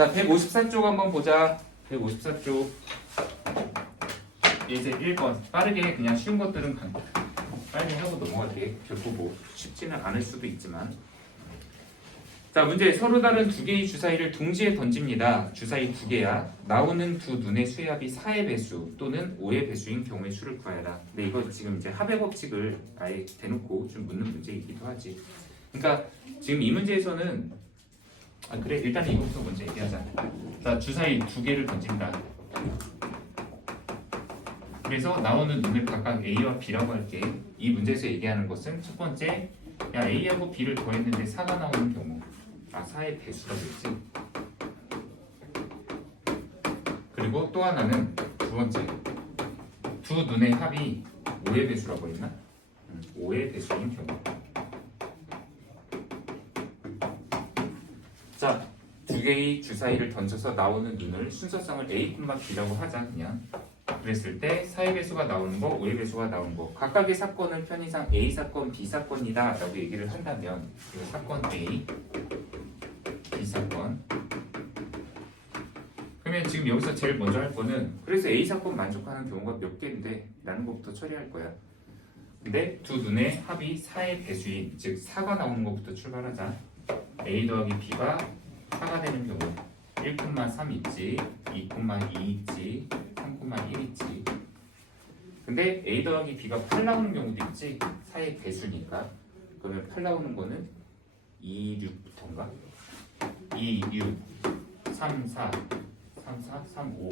자, 154쪽 한번 보자. 154쪽. 이제 1번. 빠르게 그냥 쉬운 것들은 빨리 하고 넘어갈게. 결코 뭐 쉽지는 않을 수도 있지만. 자, 문제. 서로 다른 두 개의 주사위를 동시에 던집니다. 주사위 두 개야. 나오는 두 눈의 수의 합이 4의 배수 또는 5의 배수인 경우의 수를 구하여라. 근데 이거 지금 이제 합의 법칙을 아예 대놓고 좀 묻는 문제이기도 하지. 그러니까 지금 이 문제에서는 그래, 일단 이것부터 먼저 얘기하자. 자, 주사위 두 개를 던진다. 그래서 나오는 눈을 각각 A와 B라고 할게. 이 문제에서 얘기하는 것은 첫 번째, 야 A하고 B를 더했는데 4가 나오는 경우. 4의 배수가 되지. 그리고 또 하나는 두 번째, 두 눈의 합이 5의 배수라고 했나? 5의 배수인 경우. 자, 두 개의 주사위를 던져서 나오는 눈을 순서상을 A, B라고 하자 그냥. 그랬을 때 4의 배수가 나오는 거, 5의 배수가 나오는 거, 각각의 사건을 편의상 A 사건, B 사건이다 라고 얘기를 한다면 이거 사건 A, B 사건. 그러면 지금 여기서 제일 먼저 할 거는 그래서 A 사건 만족하는 경우가 몇 개인데 라는 것부터 처리할 거야. 근데 두 눈의 합이 4의 배수인, 즉 4가 나오는 것부터 출발하자. A 더하기 B가 4가 되는 경우 1,3 있지, 2,2 있지, 3,1 있지. 근데 A 더하기 B가 8 나오는 경우도 있지. 4의 배수니까. 그러면 8 나오는 거는 2, 6부터인가? 2, 6, 3, 4, 3, 4, 3, 5.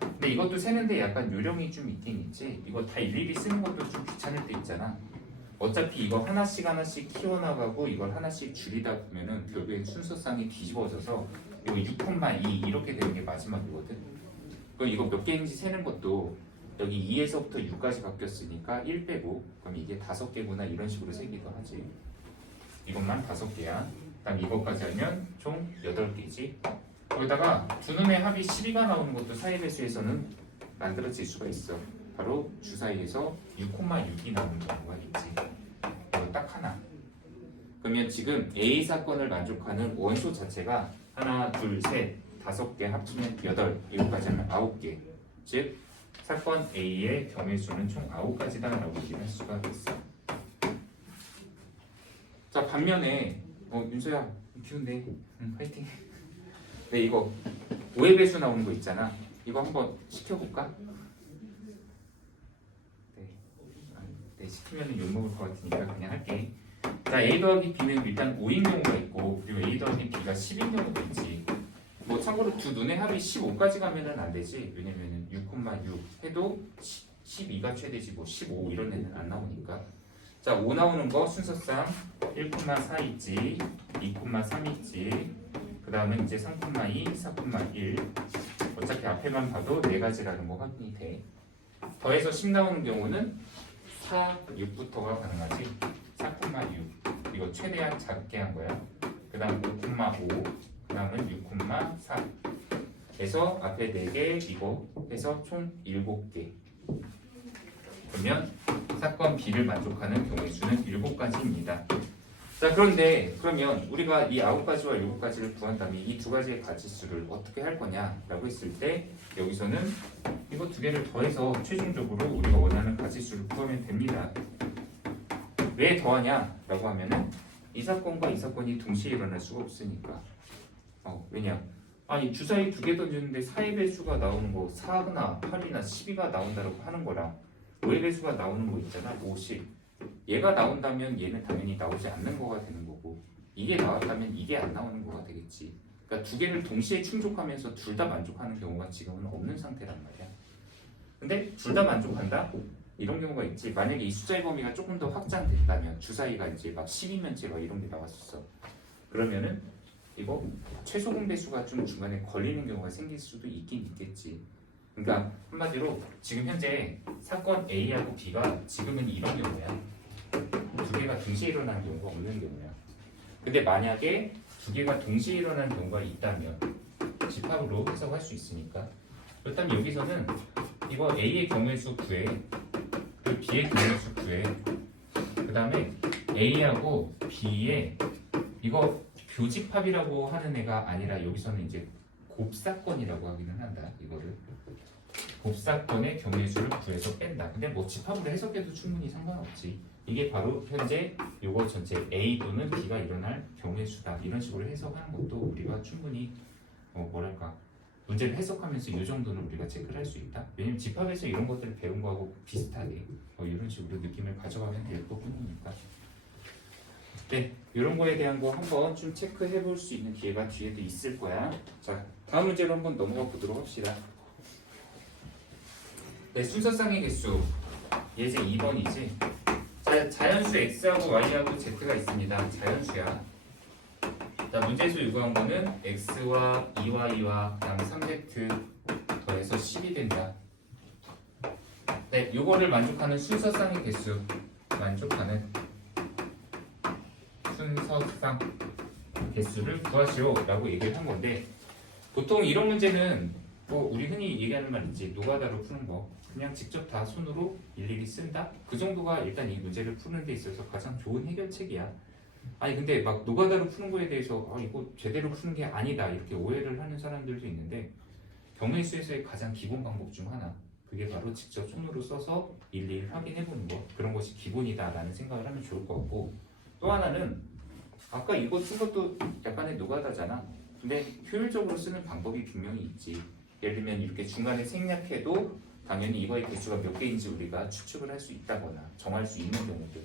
근데 이것도 세는데 약간 요령이 좀 있긴 있지. 이거 다 일일이 쓰는 것도 좀 귀찮을 때 있잖아. 어차피 이거 하나씩 키워나가고 이걸 하나씩 줄이다 보면은 결국엔 순서상이 뒤집어져서 이거 6,2 이렇게 되는 게 마지막이거든. 그럼 이거 몇 개인지 세는 것도 여기 2에서부터 6까지 바뀌었으니까 1 빼고 그럼 이게 5개구나 이런 식으로 세기도 하지. 이것만 5개야. 그다음 이것까지 하면 총 8개지. 거기다가 두 눈의 합이 12가 나오는 것도 사이 배수에서는 만들어질 수가 있어. 바로 주사위에서 6,6이 나오는 경우가 있지. 이거 딱 하나. 그러면 지금 A 사건을 만족하는 원소 자체가 하나, 둘, 셋, 5개 합치면 8, 이거까지 하면 9개. 즉 사건 A의 경우의 수는 총 9가지다라고 얘기할 수가 있어. 자, 반면에 윤서야 키운데 화이팅. 네, 이거 5의 배수 나오는 거 있잖아. 이거 한번 시켜볼까? 네, 시키면 욕먹을 것 같으니까 그냥 할게. 자, A 더하기 B는 일단 5인 경우가 있고 그리고 A 더하기 B가 10인 경우도 있지. 뭐 참고로 두 눈의 합이 15까지 가면은 안 되지. 왜냐면은 6,6 해도 12가 최대지 뭐 15 이런 애는 안 나오니까. 자, 5 나오는 거 순서상 1,4 있지, 2,3 있지. 그 다음은 이제 3,2, 4,1. 어차피 앞에만 봐도 4가지라는 거 확인이 돼. 더해서 10 나오는 경우는 4, 6부터가 가능하지. 4,6 이거 최대한 작게 한 거야. 그 다음 5,5 그 다음은 6,4 해서 앞에 4개 이거 해서 총 7개. 그러면 사건 B를 만족하는 경우의 수는 7가지입니다. 자, 그런데 그러면 우리가 이 9가지와 7가지를 구한다면 이 두 가지의 가지수를 어떻게 할 거냐라고 했을 때 여기서는 이거 두 개를 더해서 최종적으로 우리가 원하는 가지수를 구하면 됩니다. 왜 더하냐라고 하면은 이 사건과 이 사건이 동시에 일어날 수가 없으니까. 왜냐? 아니 주사위 두 개 던졌는데 4의 배수가 나오는 거 4나 8이나 12가 나온다고 하는 거랑 5의 배수가 나오는 거 있잖아. 50. 얘가 나온다면 얘는 당연히 나오지 않는 거가 되는 거고 이게 나왔다면 이게 안 나오는 거가 되겠지. 그러니까 두 개를 동시에 충족하면서 둘 다 만족하는 경우가 지금은 없는 상태란 말이야. 근데 둘 다 만족한다? 이런 경우가 있지. 만약에 이 숫자의 범위가 조금 더 확장됐다면 주사위가 이제 막 12면체 막 이런 게 나왔었어. 그러면은 이거 최소 공배수가 좀 중간에 걸리는 경우가 생길 수도 있긴 있겠지. 그러니까 한마디로 지금 현재 사건 A하고 B가 지금은 이런 경우야. 두 개가 동시에 일어나는 경우가 없는 경우야. 근데 만약에 두 개가 동시에 일어나는 경우가 있다면 집합으로 해석할 수 있으니까. 그렇다면 여기서는 이거 A의 경우의 수 구해, 그리고 B의 경우의 수 구해. 그 다음에 A하고 B의 이거 교집합이라고 하는 애가 아니라 여기서는 이제 곱사건이라고 하기는 한다. 이거를 곱사건의 경우의 수를 구해서 뺀다. 근데 뭐 집합으로 해석해도 충분히 상관없지. 이게 바로 현재 요거 전체 A 또는 B가 일어날 경우의 수다. 이런 식으로 해석하는 것도 우리가 충분히 뭐랄까 문제를 해석하면서 이 정도는 우리가 체크를 할 수 있다. 왜냐면 집합에서 이런 것들을 배운 거하고 비슷하게 이런 식으로 느낌을 가져가면 될 것뿐이니까. 네, 이런 거에 대한 거 한번 좀 체크해 볼 수 있는 기회가 뒤에도 있을 거야. 자, 다음 문제로 한번 넘어가 보도록 합시다. 네, 순서상의 개수 예제 2번이지. 자연수 x하고 y하고 z가 있습니다. 자연수야. 자, 문제에서 요구한 거는 x와 2y와 그다음 3z 더해서 10이 된다. 네, 요거를 만족하는 순서상의 개수, 만족하는 순서상 개수를 구하시오라고 얘기를 한 건데, 보통 이런 문제는 뭐 우리 흔히 얘기하는 말 있지, 노가다로 푸는 거 그냥 직접 다 손으로 일일이 쓴다? 그 정도가 일단 이 문제를 푸는 데 있어서 가장 좋은 해결책이야. 아니 근데 막 노가다로 푸는 거에 대해서 이거 제대로 푸는 게 아니다 이렇게 오해를 하는 사람들도 있는데, 경우의 수에서의 가장 기본 방법 중 하나, 그게 바로 직접 손으로 써서 일일이 확인해 보는 거, 그런 것이 기본이다라는 생각을 하면 좋을 것 같고, 또 하나는 아까 이거 쓴 것도 약간의 노가다잖아. 근데 효율적으로 쓰는 방법이 분명히 있지. 예를 들면 이렇게 중간에 생략해도 당연히 이거의 개수가 몇 개인지 우리가 추측을 할 수 있다거나 정할 수 있는 경우들,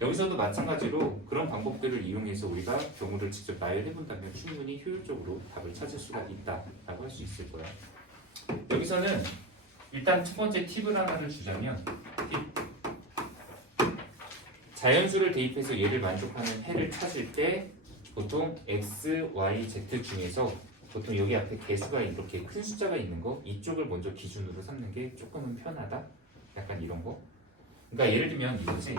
여기서도 마찬가지로 그런 방법들을 이용해서 우리가 경우를 직접 나열해 본다면 충분히 효율적으로 답을 찾을 수가 있다라고 할 수 있을 거야. 여기서는 일단 첫 번째 팁을 하나를 주자면, 자연수를 대입해서 얘를 만족하는 해를 찾을 때 보통 x, y, z 중에서 보통 여기 앞에 개수가 이렇게 큰 숫자가 있는 거, 이쪽을 먼저 기준으로 삼는 게 조금은 편하다? 약간 이런 거. 그러니까 예를 들면 이거지.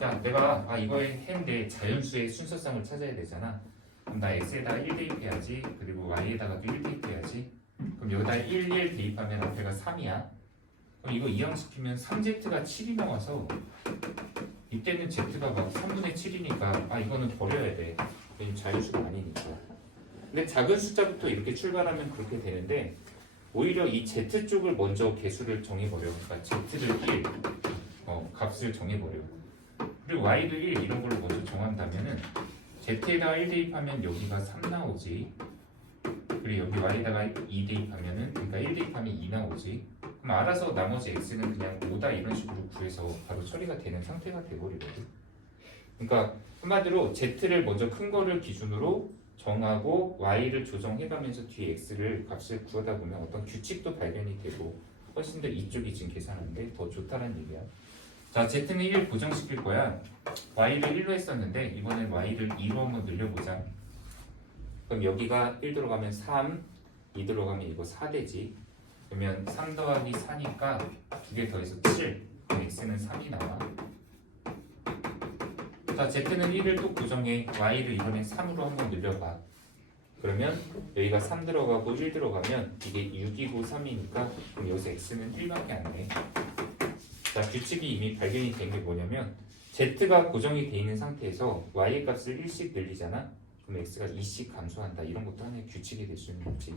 자, 내가 이거의 해인데 자연수의 순서상을 찾아야 되잖아. 그럼 나 x에다가 1 대입해야지. 그리고 y에다가도 1 대입해야지. 그럼 여기다 1, 1 대입하면 앞에가 3이야. 그럼 이거 이항시키면 3z가 7이 나와서 이때는 z가 막 3분의 7이니까 이거는 버려야 돼. 왜냐면 자연수가 아니니까. 근데 작은 숫자부터 이렇게 출발하면 그렇게 되는데, 오히려 이 z 쪽을 먼저 개수를 정해버려. 그러니까 z를 1, 값을 정해버려. 그리고 y도 1 이런 걸로 먼저 정한다면은 z에다가 1 대입하면 여기가 3 나오지. 그리고 여기 y에다가 2 대입하면은, 그러니까 1 대입하면 2 나오지. 그럼 알아서 나머지 x는 그냥 5다 이런 식으로 구해서 바로 처리가 되는 상태가 돼버리거든. 그러니까 한마디로 z를 먼저 큰 거를 기준으로 정하고 y를 조정해가면서 뒤에 x를 값을 구하다 보면 어떤 규칙도 발견이 되고 훨씬 더 이쪽이 지금 계산하는데 더 좋다는 얘기야. 자, z는 1 고정시킬 거야. y를 1로 했었는데 이번엔 y를 2로 한번 늘려보자. 그럼 여기가 1 들어가면 3, 2 들어가면 이거 4 되지. 그러면 3 더하기 4니까 2개 더해서 7. 그럼 x는 3이 나와. 자, z는 1을 또 고정해. y를 이번엔 3으로 한번 늘려봐. 그러면 여기가 3 들어가고 1 들어가면 이게 6이고 3이니까 그럼 여기서 x는 1밖에 안 돼. 자, 규칙이 이미 발견이 된 게 뭐냐면, z가 고정이 돼 있는 상태에서 y의 값을 1씩 늘리잖아. 그럼 x가 2씩 감소한다. 이런 것도 하나의 규칙이 될 수는 있지.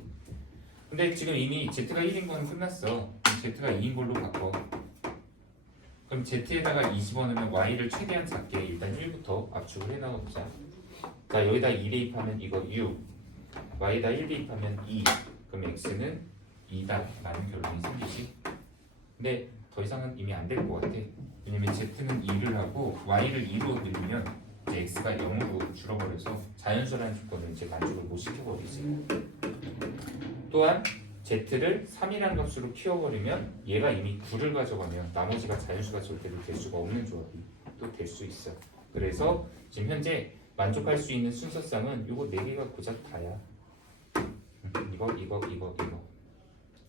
근데 지금 이미 z가 1인 건 끝났어. z가 2인 걸로 바꿔. 그럼 z에다가 2 집어넣으면 y를 최대한 작게 일단 1부터 압축을 해나오자. 자, 여기다 2 대입하면 이거 6, y에다 1 대입하면 2. 그럼 x는 2다 라는 결론이 생기지. 근데 더 이상은 이미 안 될 것 같아. 왜냐면 z는 2를 하고 y를 2로 늘리면 이제 x가 0으로 줄어버려서 자연수라는 조건을 이제 만족을 못 시켜버리지. 또한 z를 3이라는 값으로 키워버리면 얘가 이미 9를 가져가면 나머지가 자연수가 절대로 될 수가 없는 조합이 또 될 수 있어. 그래서 지금 현재 만족할 수 있는 순서상은 요거 4개가 고작 다야. 이거.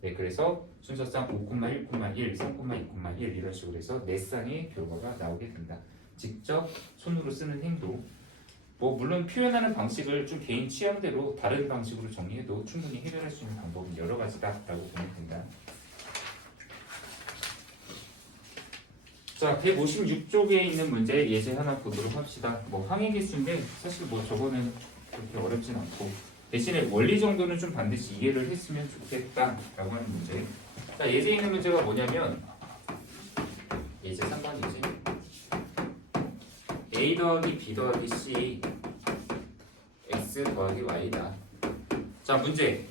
네, 그래서 순서상 5,1,1, 3,2,1 이런 식으로 해서 4쌍의 결과가 나오게 된다. 직접 손으로 쓰는 행동, 뭐 물론 표현하는 방식을 좀 개인 취향대로 다른 방식으로 정리해도 충분히 해결할 수 있는 방법은 여러 가지다라고 보면 된다. 자, 156쪽에 있는 문제 예제 하나 보도록 합시다. 뭐 항해 개수인데 사실 뭐 저거는 그렇게 어렵진 않고, 대신에 원리 정도는 좀 반드시 이해를 했으면 좋겠다라고 하는 문제. 자, 예제 있는 문제가 뭐냐면 예제 3번이지. a 더하기 b 더하기 c x 더하기 y다. 자, 문제.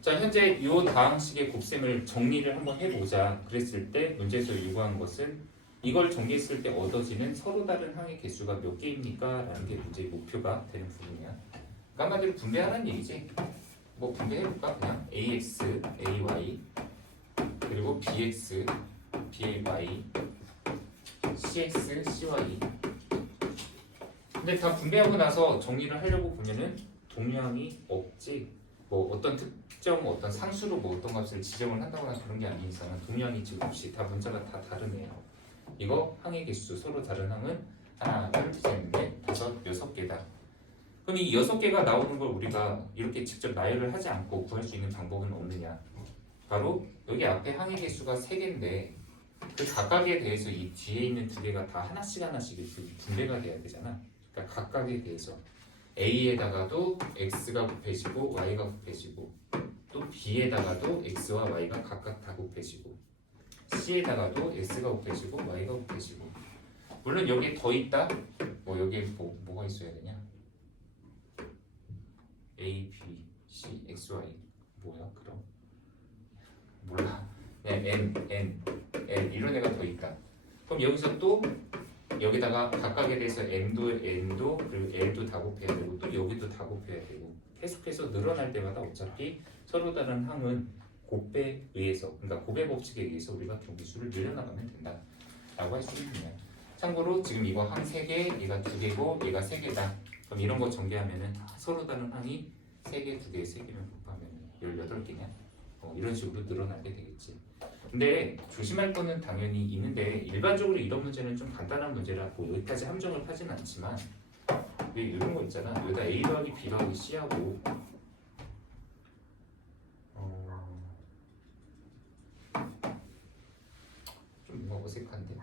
자, 현재 이 다항식의 곱셈을 정리를 한번 해보자. 그랬을 때 문제에서 요구하는 것은 이걸 정리했을 때 얻어지는 서로 다른 항의 개수가 몇 개입니까? 라는 게 문제의 목표가 되는 부분이야. 그러니까 한마디로 분배하라는 얘기지. 뭐 분배해볼까? 그냥 ax, ay 그리고 bx, by cx, cy. 근데 다 분배하고 나서 정리를 하려고 보면은 동량이 없지. 뭐 어떤 특정 어떤 상수로 뭐 어떤 값을 지정을 한다거나 그런 게 아닌 이상은 동량이 지금 없이 다 문자가 다 다르네요. 이거 항의 개수 서로 다른 항은 하나, 둘, 셋, 넷, 다섯, 6개다. 그럼 이 6개가 나오는 걸 우리가 이렇게 직접 나열을 하지 않고 구할 수 있는 방법은 없느냐? 바로 여기 앞에 항의 개수가 3개인데 그 각각에 대해서 이 뒤에 있는 2개가 다 하나씩 분배가 돼야 되잖아. 그러니까 각각에 대해서 A에다가도 X가 곱해지고 Y가 곱해지고 또 B에다가도 X와 Y가 각각 다 곱해지고 C에다가도 X가 곱해지고 Y가 곱해지고 물론 여기에 더 있다? 뭐 여기에 뭐가 있어야 되냐? A, B, C, X, Y 뭐야 그럼? 몰라. 그냥 N 이런 애가 더 있다. 그럼 여기서 또 여기다가 각각에 대해서 N도 그리고 L도 다 곱해야 되고 또 여기도 다 곱해야 되고 계속해서 늘어날 때마다 어차피 서로 다른 항은 곱배에 의해서 그러니까 곱배 법칙에 의해서 우리가 경기수를 늘려나가면 된다 라고 할 수 있네요. 참고로 지금 이거 항 3개, 얘가 2개고 얘가 3개다. 그럼 이런 거 전개하면은 서로 다른 항이 3개, 2개, 3개면 곱하면 18개냐? 이런 식으로 늘어나게 되겠지. 근데 조심할 거는 당연히 있는데 일반적으로 이런 문제는 좀 간단한 문제라고 여기까지 함정을 파진 않지만 왜 이런 거 있잖아. 여기다 A 더하기 B 더하기 C하고 좀 뭔가 어색한데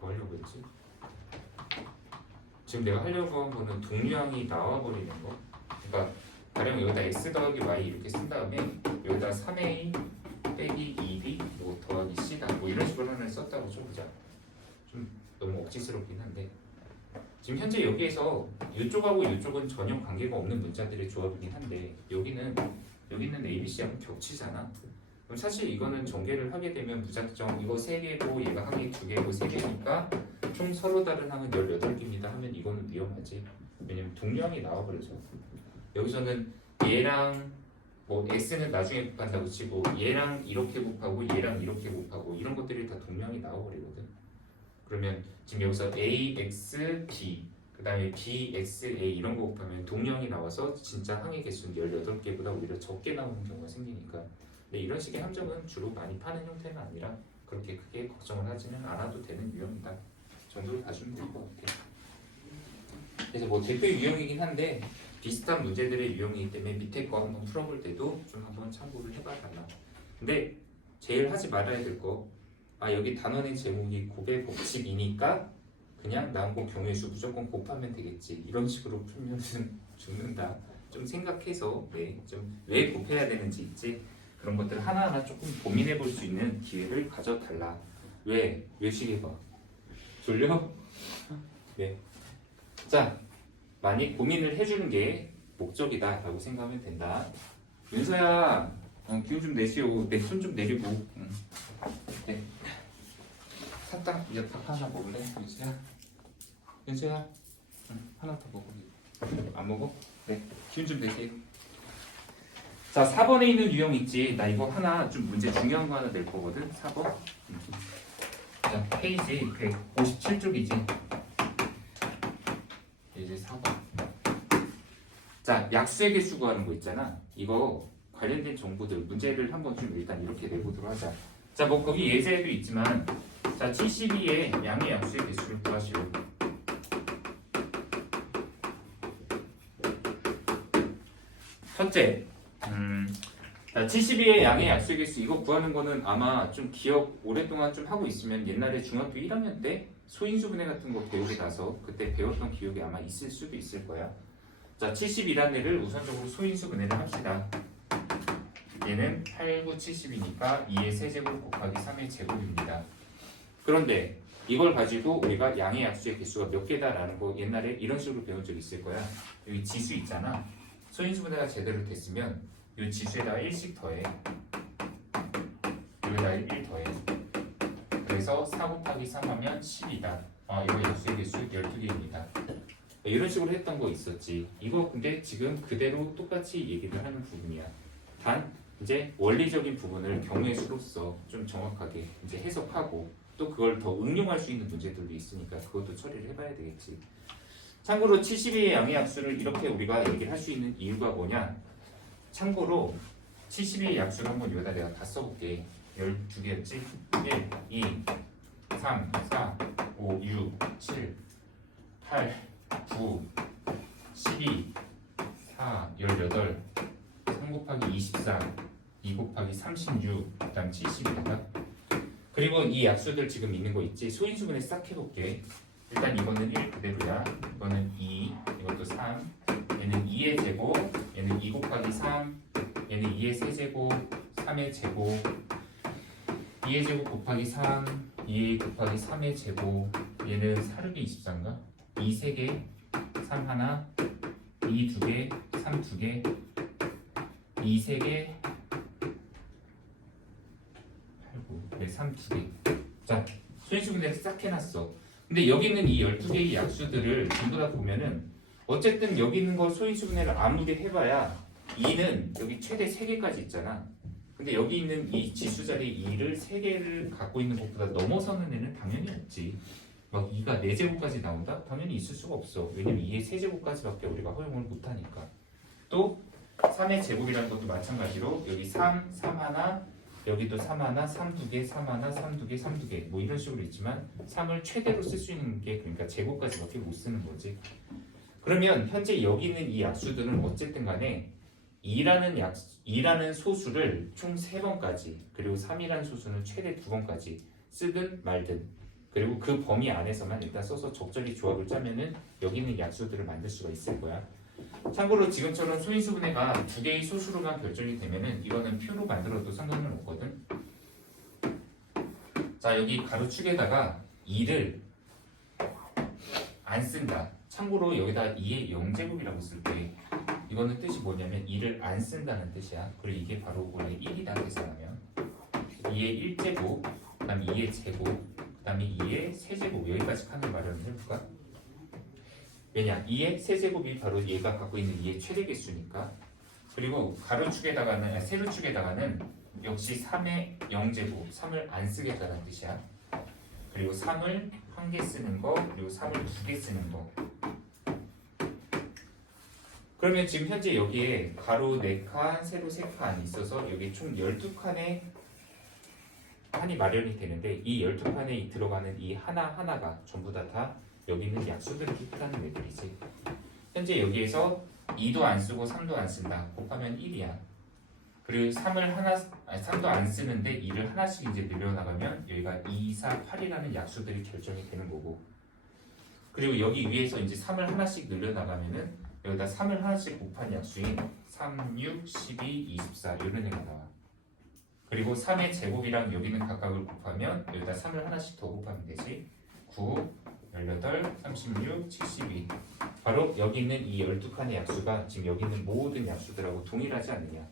뭐 하려고 했지? 지금 내가 하려고 한 거는 동량이 나와버리는 거. 그러니까 가령 여기다 x 더하기 y 이렇게 쓴 다음에 여기다 3a 빼기 2b 뭐 더하기 c다 뭐 이런 식으로 하나 썼다고 쳐보자. 좀 너무 억지스럽긴 한데 지금 현재 여기에서 이쪽하고 이쪽은 전혀 관계가 없는 문자들의 조합이긴 한데 여기는 여기 있는 a, b, c하고 겹치잖아. 그럼 사실 이거는 전개를 하게 되면 무작정 이거 3개고 얘가 항이 2개고 3개니까 총 서로 다른 항은 18개입니다 하면 이거는 위험하지. 왜냐면 동량이 나와버려서 여기서는 얘랑 뭐 x는 나중에 곱한다고 치고 얘랑 이렇게 곱하고 얘랑 이렇게 곱하고 이런 것들이 다 동량이 나와버리거든. 그러면 지금 여기서 a, x, b 그 다음에 b, x, a 이런 거 곱하면 동량이 나와서 진짜 항의 개수는 18개보다 오히려 적게 나오는 경우가 생기니까 근데 이런 식의 함정은 주로 많이 파는 형태는 아니라 그렇게 크게 걱정을 하지는 않아도 되는 유형이다 정도로 봐주면 될 것 같아요. 그래서 뭐 대표 유형이긴 한데 비슷한 문제들의 유형이기 때문에 밑에 거 한번 풀어볼 때도 좀 한번 참고를 해봐달라. 근데 제일 하지 말아야 될 거 여기 단원의 제목이 곱의 법칙이니까 그냥 나온 경우의 수 무조건 곱하면 되겠지 이런 식으로 풀면은 죽는다. 좀 생각해서 좀 왜 곱해야 되는지 있지 그런 것들 하나하나 조금 고민해 볼 수 있는 기회를 가져달라. 왜 시계 봐? 졸려? 네. 자, 많이 고민을 해주는 게 목적이다 라고 생각하면 된다. 윤서야, 기운 좀 내시오. 내 손 좀 내리고. 네. 사탕, 밥 하나 먹을래? 윤서야? 하나 더 먹어. 안 먹어? 네. 기운 좀 내세요. 자, 4번에 있는 유형 있지. 나 이거 하나 좀 문제 중요한 거 하나 낼 거거든. 4번. 자, 페이지 157쪽이지. 이제 4번. 자, 약수의 개수 구하는 거 있잖아. 이거 관련된 정보들 문제를 한번 좀 일단 이렇게 내보도록 하자. 자, 뭐 거기 예제도 있지만 자, 72의 양의 약수의 개수를 구하시오. 첫째, 자, 72의 양의 약수의 개수 이거 구하는 거는 아마 좀 기억 오랫동안 좀 하고 있으면 옛날에 중학교 1학년 때 소인수분해 같은 거 배우고 나서 그때 배웠던 기억이 아마 있을 수도 있을 거야. 자, 71란 애를 우선적으로 소인수분해를 합시다. 얘는 8, 9, 70이니까 2의 세제곱 곱하기 3의 제곱입니다. 그런데 이걸 가지고 우리가 양의 약수의 개수가 몇 개다라는 거 옛날에 이런 식으로 배운 적 있을 거야. 여기 지수 있잖아. 소인수분해가 제대로 됐으면 이 지수에다가 1씩 더해. 여기다가 1 더해. 그래서 4 곱하기 3 하면 10이다. 이거 약수의 개수 12개입니다. 이런 식으로 했던 거 있었지. 이거 근데 지금 그대로 똑같이 얘기를 하는 부분이야. 단 이제 원리적인 부분을 경우의 수로서 좀 정확하게 이제 해석하고 또 그걸 더 응용할 수 있는 문제들도 있으니까 그것도 처리를 해봐야 되겠지. 참고로 72의 양의 약수를 이렇게 우리가 얘기를 할 수 있는 이유가 뭐냐? 참고로 72의 약수를 한번 여기다 내가 다 써볼게. 12개였지? 1, 2, 3, 4, 5, 6, 7, 8, 9, 12, 4, 18, 3 곱하기 24, 2 곱하기 36, 그 다음 70입니다. 그리고 이 약수들 지금 있는 거 있지? 소인수분해 싹 해볼게. 일단 이거는 1 그대로야. 이거는 2, 이것도 3, 얘는 2의 제곱, 얘는 2 곱하기 3, 얘는 2의 세제곱, 3의 제곱, 2의 제곱 곱하기 3, 2 곱하기 3의 제곱, 얘는 4르기 24인가? 2 3개, 3 하나, 2 2개, 3 2개, 2 3개, 8, 9, 3 2개. 자, 소인수분해 싹 해놨어. 근데 여기 있는 이 12개의 약수들을 전부 다 보면은 어쨌든 여기 있는 거 소인수분해를 아무리 해봐야 2는 여기 최대 3개까지 있잖아. 근데 여기 있는 이 지수 자리 2를 3개를 갖고 있는 것보다 넘어서는 애는 당연히 없지. 막 2가 4제곱까지 나온다? 당연히 있을 수가 없어. 왜냐면 2의 세제곱까지밖에 우리가 허용을 못하니까. 또 3의 제곱이라는 것도 마찬가지로 여기 3, 3 하나, 여기도 3 하나, 3 2개, 3 하나, 3 2개, 3 2개 뭐 이런 식으로 있지만 3을 최대로 쓸 수 있는 게 그러니까 제곱까지밖에 못 쓰는 거지. 그러면 현재 여기 있는 이 약수들은 어쨌든 간에 2라는 소수를 총 3번까지 그리고 3이라는 소수는 최대 2번까지 쓰든 말든 그리고 그 범위 안에서만 일단 써서 적절히 조합을 짜면은 여기 있는 약수들을 만들 수가 있을 거야. 참고로 지금처럼 소인수분해가 2개의 소수로만 결정이 되면은 이거는 표로 만들어도 상관은 없거든. 자, 여기 가로축에다가 2를 안 쓴다. 참고로 여기다 2의 0제곱이라고 쓸 때 이거는 뜻이 뭐냐면 2를 안 쓴다는 뜻이야. 그리고 이게 바로 원래 1이다 계산하면 2의 1제곱, 그 다음에 2의 제곱, 그 다음에 2의 세제곱 여기까지 칸을 마련을 해볼까? 왜냐? 2의 세제곱이 바로 얘가 갖고 있는 2의 최대 개수니까. 그리고 가로축에다가는 세로축에다가는 역시 3의 0제곱 3을 안 쓰겠다는 뜻이야. 그리고 3을 1개 쓰는 거 그리고 3을 2개 쓰는 거. 그러면 지금 현재 여기에 가로 4칸 세로 3칸 있어서 여기 총 12칸의 칸이 마련이 되는데 이 12칸에 들어가는 이 하나하나가 전부 다 여기 있는 약수들을 뜻하는 애들이지. 현재 여기에서 2도 안 쓰고 3도 안 쓴다. 곱하면 1이야. 그리고 3도 안 쓰는데 2를 하나씩 이제 늘려나가면 여기가 2, 4, 8이라는 약수들이 결정이 되는 거고. 그리고 여기 위에서 이제 3을 하나씩 늘려나가면은 여기다 3을 하나씩 곱한 약수인 3, 6, 12, 24 이런 애가 나와. 그리고 3의 제곱이랑 여기는 각각을 곱하면 여기다 3을 하나씩 더 곱하면 되지. 9, 18, 36, 72 바로 여기 있는 이 12칸의 약수가 지금 여기 있는 모든 약수들하고 동일하지 않느냐.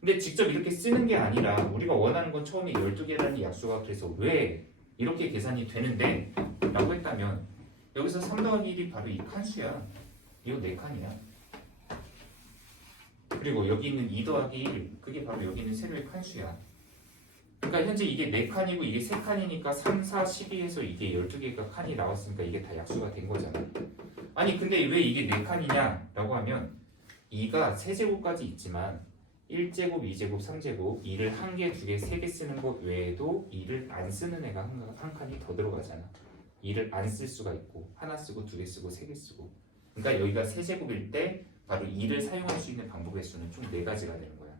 근데 직접 이렇게 쓰는 게 아니라 우리가 원하는 건 처음에 12개라는 약수가 그래서 왜 이렇게 계산이 되는데 라고 했다면 여기서 3 더하기 1이 바로 이 칸수야. 이거 4칸이야. 그리고 여기 있는 2 더하기 1 그게 바로 여기 있는 세로의 칸수야. 그러니까 현재 이게 4칸이고 이게 3칸이니까 3, 4, 12에서 이게 12개가 칸이 나왔으니까 이게 다 약수가 된 거잖아. 아니 근데 왜 이게 4칸이냐 라고 하면 2가 세제곱까지 있지만 1제곱, 2제곱, 3제곱 2를 1개, 2개, 3개 쓰는 것 외에도 2를 안 쓰는 애가 한 칸이 더 들어가잖아. 2를 안 쓸 수가 있고 하나 쓰고 2개 쓰고 3개 쓰고 그러니까 여기가 세제곱일 때 바로 2를 사용할 수 있는 방법의 수는 총 4가지가 되는 거야.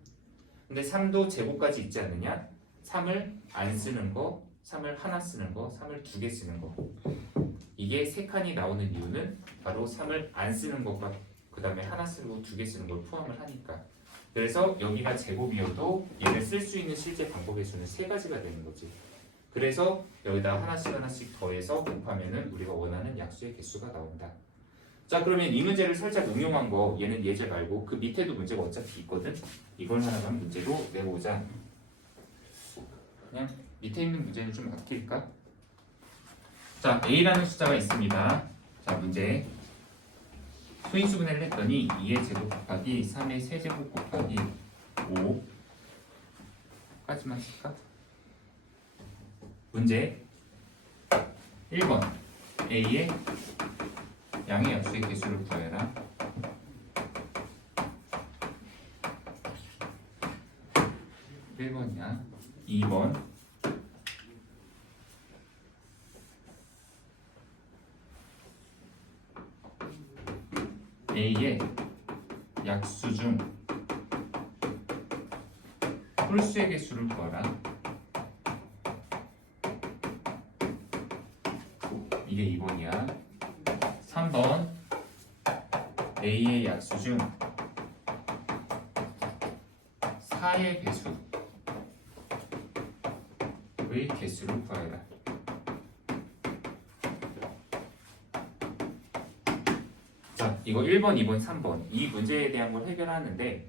근데 3도 제곱까지 있지 않느냐? 3을 안 쓰는 거, 3을 하나 쓰는 거, 3을 두 개 쓰는 거. 이게 세 칸이 나오는 이유는 바로 3을 안 쓰는 것과 그 다음에 하나 쓰고 두 개 쓰는 걸 포함을 하니까. 그래서 여기가 제곱이어도 얘를 쓸 수 있는 실제 방법의 수는 세 가지가 되는 거지. 그래서 여기다 하나씩 하나씩 더해서 곱하면은 우리가 원하는 약수의 개수가 나온다. 자, 그러면 이 문제를 살짝 응용한 거, 얘는 예제 말고 그 밑에도 문제가 어차피 있거든. 이걸 하나만 문제로 내보자. 그냥 밑에 있는 문제는 좀 아낄까? 자, a라는 숫자가 있습니다. 자, 문제. 소인수분해를 했더니 2의 제곱 곱하기 3의 세제곱 곱하기 5까지만 쓸까? 문제 1번 a의 양의 약수의 개수를 구해라. 1번이야. 2번 a의 약수 중 홀수의 개수를 구하라. 이게 2번이야. 3번 a의 약수 중 4의 개수의 개수를 구하라. 자, 이거 1번, 2번, 3번 이 문제에 대한 걸 해결하는데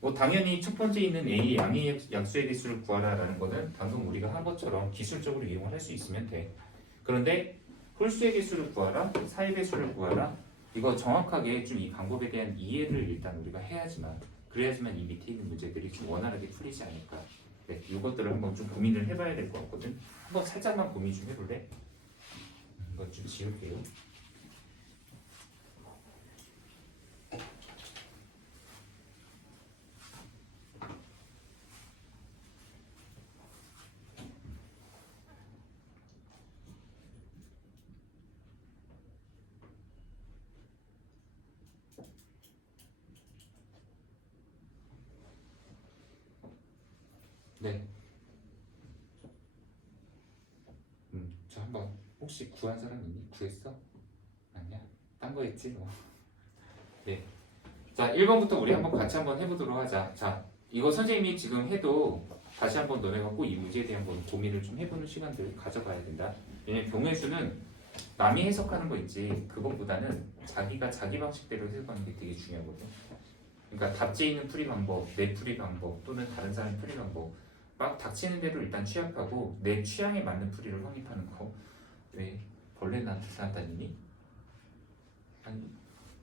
뭐 당연히 첫 번째 있는 A의 양의 약수의 개수를 구하라라는 거는 방금 우리가 한 것처럼 기술적으로 이용을 할 수 있으면 돼. 그런데 홀수의 개수를 구하라, 사의 개수를 구하라 이거 정확하게 좀 이 방법에 대한 이해를 일단 우리가 해야지만 그래야지만 이 밑에 있는 문제들이 좀 원활하게 풀리지 않을까. 네, 이것들을 한번 좀 고민을 해봐야 될 것 같거든. 한번 살짝만 고민 좀 해볼래? 이거 좀 지울게요. 네. 저 한번 혹시 구한 사람 있니? 구했어? 아니야? 딴 거 했지 뭐. 네. 자, 1번부터 우리 한번 같이 한번 해보도록 하자. 자, 이거 선생님이 지금 해도 다시 한번 너네가 꼭 이 문제에 대한 고민을 좀 해보는 시간들을 가져가야 된다. 왜냐면 병의 수는 남이 해석하는 거 있지 그것보다는 자기가 자기 방식대로 해석하는 게 되게 중요하거든. 그러니까 답지에 있는 풀이 방법, 내 풀이 방법 또는 다른 사람 풀이 방법 막 닥치는 대로 일단 취합하고 내 취향에 맞는 풀이를 확립하는 거. 왜 벌레 나한테 사다니니? 아니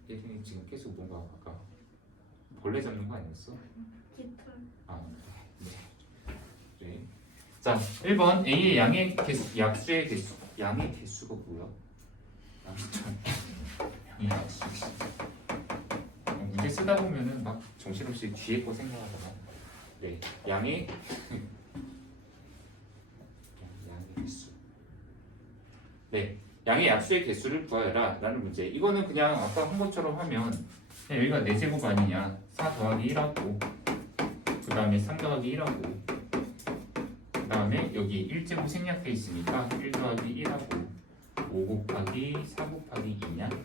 예준이 지금 계속 뭔가 아까 벌레 잡는 거 아니었어? 깃털. 아 네. 네. 자 1번 A의 양의 개수, 약수의 개수. 양의 개수가 뭐야? 양의 약수. 문제 쓰다 보면은 막 정신없이 뒤에 거 생각하다가 네 양의 개수. 네 양의 약수의 개수를 구하여라 라는 문제. 이거는 그냥 아까 한 것처럼 하면 그냥 여기가 4제곱 아니냐. 4 더하기 1하고 그 다음에 3 더하기 1하고 그 다음에 여기 1제곱 생략돼 있으니까 1 더하기 1하고 5 곱하기 4 곱하기 2냐.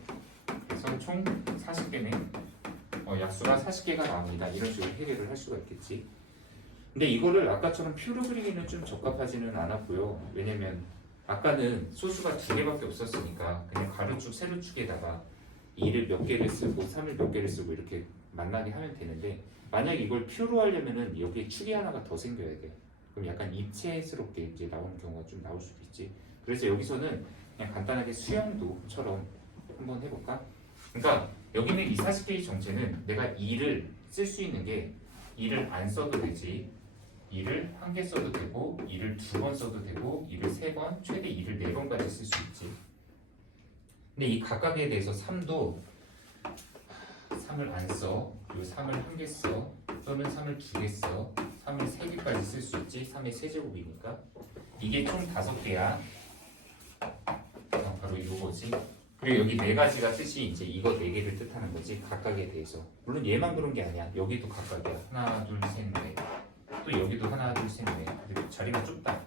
그래서 총 40개네. 약수가 40개가 나옵니다. 이런 식으로 해결을 할 수가 있겠지. 근데 이거를 아까처럼 표로 그리기는 좀 적합하지는 않았고요. 왜냐면 아까는 소수가 2개밖에 없었으니까 그냥 가로축, 세로축에다가 2를 몇 개를 쓰고 3을 몇 개를 쓰고 이렇게 만나게 하면 되는데 만약 이걸 표로 하려면은 여기에 축이 하나가 더 생겨야 돼. 그럼 약간 입체스럽게 이제 나오는 경우가 좀 나올 수도 있지. 그래서 여기서는 그냥 간단하게 수영도처럼 한번 해볼까? 그러니까 여기는 이 40개의 정체는 내가 2를 쓸 수 있는 게 2를 안 써도 되지 2를 1개 써도 되고 2를 2번 써도 되고 2를 3번 최대 2를 4번까지 쓸 수 있지. 근데 이 각각에 대해서 3도 3을 안 써. 그리고 3을 1개 써. 또는 3을 2개 써. 3을 3개까지 쓸 수 있지. 3의 세제곱이니까 이게 총 5개야. 바로 이거지. 그리고 여기 4가지가 뜻이 이제 이거 4개를 뜻하는 거지. 각각에 대해서. 물론 얘만 그런 게 아니야. 여기도 각각이야. 하나, 둘, 셋, 넷. 또 여기도 하나 둘 셋 넷. 근데 자리가 좁다.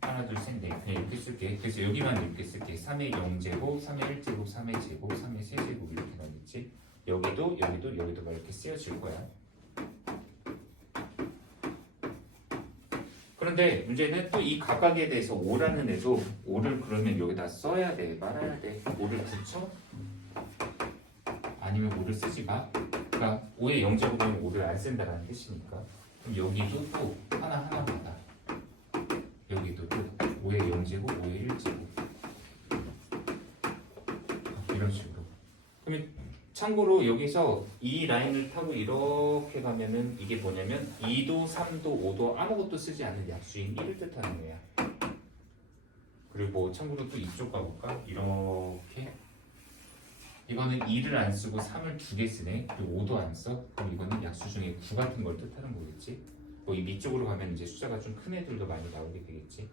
하나 둘 셋 넷. 그냥 이렇게 쓸게. 그래서 여기만 이렇게 쓸게. 3의 0제곱, 3의 1제곱, 3의 제곱, 3의 세제곱 이렇게 나오겠지. 여기도 막 이렇게 쓰여질 거야. 그런데 문제는 또 이 각각에 대해서 5라는 애도 5를 그러면 여기다 써야 돼 말아야 돼. 5를 붙여? 아니면 5를 쓰지 마. 그러니까 5의 0제곱이면 5를 안 쓴다는 뜻이니까. 그럼 여기도 또 하나마다 여기도 또 5의 0제곱, 5의 1제곱 이런 식으로. 그러면 참고로 여기서 이 라인을 타고 이렇게 가면은 이게 뭐냐면 2도, 3도, 5도 아무것도 쓰지 않는 약수인 1을 뜻하는 거야. 그리고 참고로 또 이쪽 가볼까? 이렇게 이거는 2를 안 쓰고 3을 2개 쓰네. 그리고 5도 안 써. 그럼 이거는 약수 중에 9 같은 걸 뜻하는 거겠지. 뭐 이 밑쪽으로 가면 이제 숫자가 좀 큰 애들도 많이 나오게 되겠지.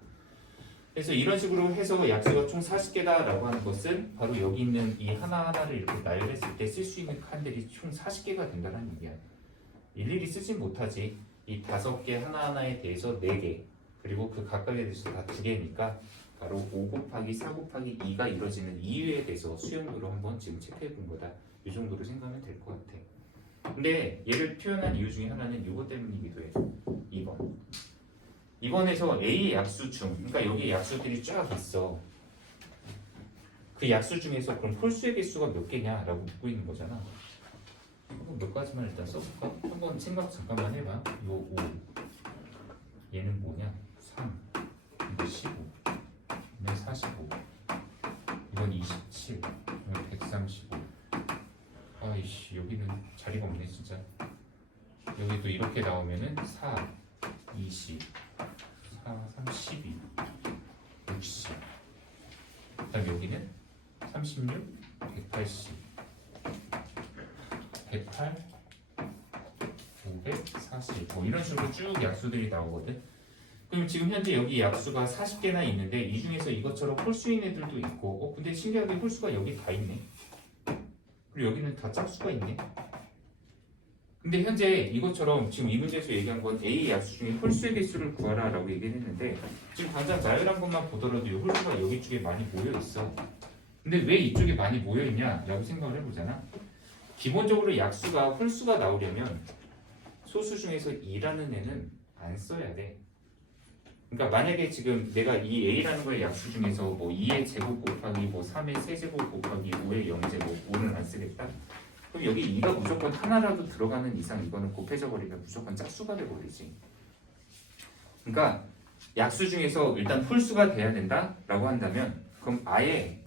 그래서 이런 식으로 해서 약수가 총 40개다라고 하는 것은 바로 여기 있는 이 하나하나를 이렇게 나열했을 때 쓸 수 있는 칸들이 총 40개가 된다는 얘기야. 일일이 쓰진 못하지. 이 5개 하나하나에 대해서 4개 그리고 그 각각에 대해서 다 2개니까 바로 5 곱하기 4 곱하기 2가 이루어지는 이유에 대해서 수용도로 한번 지금 체크해 본 거다. 이 정도로 생각하면 될 것 같아. 근데 얘를 표현한 이유 중에 하나는 이거 때문이기도 해. 2번. 2번에서 A의 약수 중, 그러니까 여기 약수들이 쫙 있어. 그 약수 중에서 그럼 홀수의 개수가 몇 개냐라고 묻고 있는 거잖아. 한번 몇 가지만 일단 써볼까? 한번 생각 잠깐만 해봐. 요 5. 얘는 뭐냐? 3. 이거 15. 이건 45. 이건 27. 이건 135. 아이씨, 여기는 자리가 없네, 진짜. 여기도 이렇게 나오면은 4, 20. 4, 3, 12, 60. 그 다음 여기는 36, 180, 108, 540. 뭐 이런 식으로 쭉 약수들이 나오거든. 그럼 지금 현재 여기 약수가 40개나 있는데 이 중에서 이것처럼 홀수인 애들도 있고 근데 신기하게 홀수가 여기 다 있네. 그리고 여기는 다 짝수가 있네. 근데 현재 이것처럼 지금 이 문제에서 얘기한 건 A 약수 중에 홀수의 개수를 구하라 라고 얘기를 했는데 지금 당장 나열한 것만 보더라도 이 홀수가 여기 쪽에 많이 모여 있어. 근데 왜 이쪽에 많이 모여 있냐 라고 생각을 해보잖아. 기본적으로 약수가 홀수가 나오려면 소수 중에서 2라는 애는 안 써야 돼. 그러니까 만약에 지금 내가 이 A라는 걸 약수 중에서 뭐 2의 제곱 곱하기 뭐 3의 세제곱 곱하기 5의 0제곱 5는 안 쓰겠다? 그럼 여기 2가 무조건 하나라도 들어가는 이상 이거는 곱해져 버리면 무조건 짝수가 돼버리지. 그러니까 약수 중에서 일단 홀수가 돼야 된다라고 한다면 그럼 아예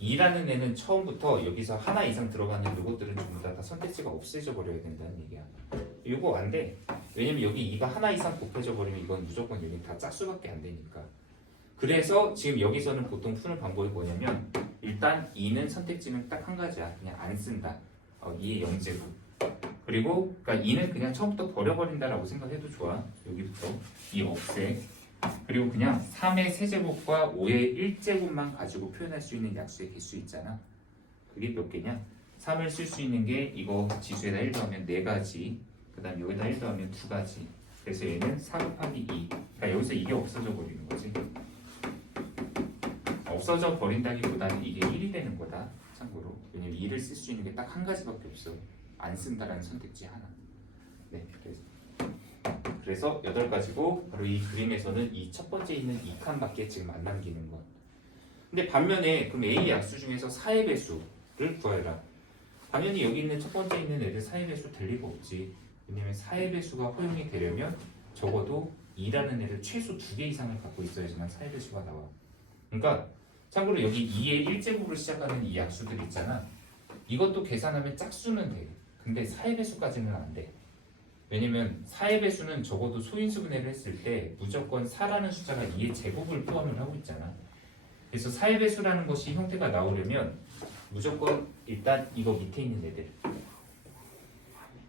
2라는 애는 처음부터 여기서 하나 이상 들어가는 이것들은 전부 다 선택지가 없어져 버려야 된다는 얘기야. 이거 안 돼. 왜냐면 여기 2가 하나 이상 곱해져 버리면 이건 무조건 여기 다 짝수밖에 안 되니까. 그래서 지금 여기서는 보통 푸는 방법이 뭐냐면 일단 2는 선택지는 딱 한 가지야. 그냥 안 쓴다. 2의 0제곱. 그리고 그러니까 2는 그냥 처음부터 버려버린다라고 생각해도 좋아. 여기부터 2 없애. 그리고 그냥 3의 세제곱과 5의 1제곱만 가지고 표현할 수 있는 약수의 개수 있잖아. 그게 몇 개냐? 3을 쓸 수 있는 게 이거 지수에다 1 더하면 4가지. 그 다음 여기다 1 더하면 2가지. 그래서 얘는 4 곱하기 2. 그러니까 여기서 이게 없어져 버리는 거지. 없어져 버린다기보다는 이게 1이 되는 거다. 참고로. 왜냐면 2를 쓸 수 있는 게 딱 한 가지밖에 없어. 안 쓴다라는 선택지 하나. 네, 그래서 8가지고 바로 이 그림에서는 이 첫 번째 있는 2칸밖에 지금 안 남기는 것. 근데 반면에 그럼 A 약수 중에서 4의 배수를 구해라. 당연히 여기 있는 첫 번째 있는 애들 4의 배수 될 리가 없지. 왜냐면 4의 배수가 허용이 되려면 적어도 2라는 애를 최소 2개 이상을 갖고 있어야지만 4의 배수가 나와. 그러니까 참고로 여기 2의 1제곱으로 시작하는 이 약수들 있잖아. 이것도 계산하면 짝수는 돼. 근데 4의 배수까지는 안 돼. 왜냐면 4의 배수는 적어도 소인수분해를 했을 때 무조건 4라는 숫자가 2의 제곱을 포함을 하고 있잖아. 그래서 4의 배수라는 것이 형태가 나오려면 무조건 일단 이거 밑에 있는 애들.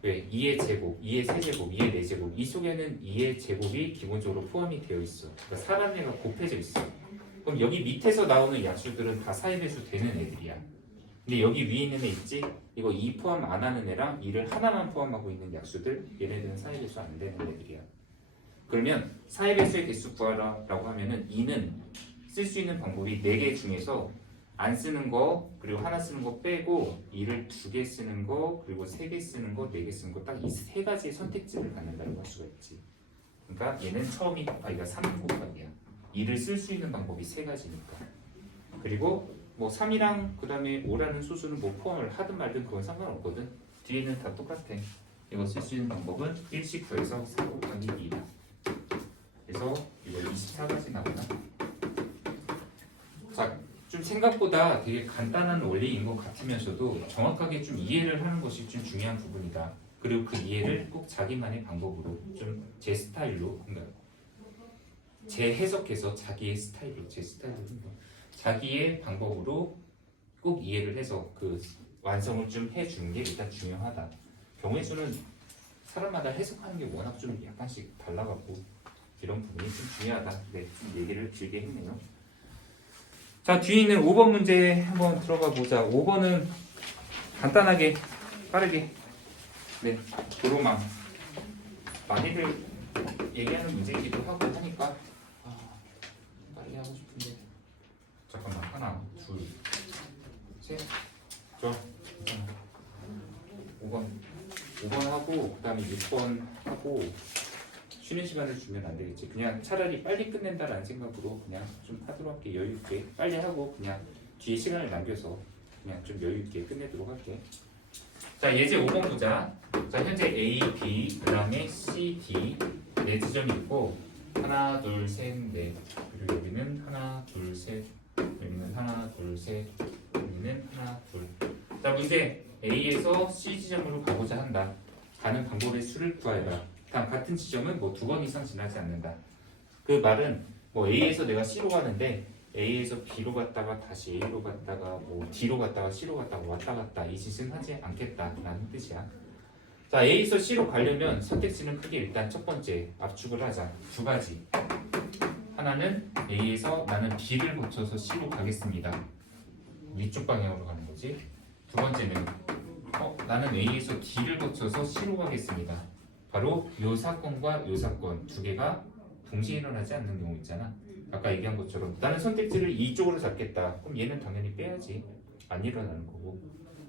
왜? 2의 제곱, 2의 세제곱, 2의 4제곱. 이 속에는 2의 제곱이 기본적으로 포함이 되어 있어. 그러니까 4라는 애가 곱해져 있어. 그럼 여기 밑에서 나오는 약수들은 다 4의 배수 되는 애들이야. 근데 여기 위에 있는 애 있지? 이거 2 포함 안 하는 애랑 2를 하나만 포함하고 있는 약수들 얘네들은 4의 배수 안 되는 애들이야. 그러면 4의 배수의 개수 구하라라고 하면은 2는 쓸 수 있는 방법이 4개 중에서 안 쓰는 거 그리고 하나 쓰는 거 빼고 2를 2개 쓰는 거 그리고 3개 쓰는 거 4개 쓰는 거 딱 이 세 가지의 선택지를 갖는다고 할 수가 있지. 그러니까 얘는 처음이 곱하기가 3 곱하기야. 2를 쓸 수 있는 방법이 세 가지니까. 그리고 뭐 3이랑 그 다음에 5라는 수수는 뭐 포함을 하든 말든 그건 상관없거든. 뒤에는 다 똑같아. 이거 쓸 수 있는 방법은 1씩 구해서 4 곱하기 2다. 그래서 이거 24가지 나오나? 자, 좀 생각보다 되게 간단한 원리인 것 같으면서도 정확하게 좀 이해를 하는 것이 좀 중요한 부분이다. 그리고 그 이해를 꼭 자기만의 방법으로 좀 제 스타일로 재해석해서 자기의 스타일로 제 스타일로 자기의 방법으로 꼭 이해를 해서 그 완성을 좀 해주는 게 일단 중요하다. 경우의 수는 사람마다 해석하는 게 워낙 좀 약간씩 달라갖고 이런 부분이 좀 중요하다. 네, 좀 얘기를 길게 했네요. 자, 뒤에 있는 5번 문제 한번 들어가 보자. 5번은 간단하게 빠르게 네, 도로망 많이들 얘기하는 문제이기도 하고 하니까 빠르게 하고 싶은데 잠깐만 하나 둘 셋 좋아 5번 하고 그 다음에 6번 하고 쉬는 시간을 주면 안 되겠지. 그냥 차라리 빨리 끝낸다라는 생각으로 그냥 좀 하도록 할게. 여유 있게 빨리 하고 그냥 뒤에 시간을 남겨서 그냥 좀 여유 있게 끝내도록 할게. 자, 예제 5번 보자. 자, 현재 A, B, 그 다음에 C, D 네 지점이 있고 하나, 둘, 셋, 넷 그리고 여기는 하나, 둘, 셋 여기는 하나, 둘, 셋 여기는 하나, 둘. 자, 문제 A에서 C 지점으로 가고자 한다. 가는 방법의 수를 구하여라. 같은 지점은 뭐 2번 이상 지나지 않는다. 그 말은 뭐 A에서 내가 C로 가는데 A에서 B로 갔다가 다시 A로 갔다가 뭐 D로 갔다가 C로 갔다가 왔다 갔다 이 짓은 하지 않겠다라는 뜻이야. 자, A에서 C로 가려면 선택지는 크게 일단 첫 번째 압축을 하자. 두 가지. 하나는 A에서 나는 B를 거쳐서 C로 가겠습니다. 위쪽 방향으로 가는 거지. 두 번째는 나는 A에서 D를 거쳐서 C로 가겠습니다. 바로 요 사건과 요 사건 두 개가 동시에 일어나지 않는 경우 있잖아. 아까 얘기한 것처럼 나는 선택지를 이쪽으로 잡겠다. 그럼 얘는 당연히 빼야지. 안 일어나는 거고.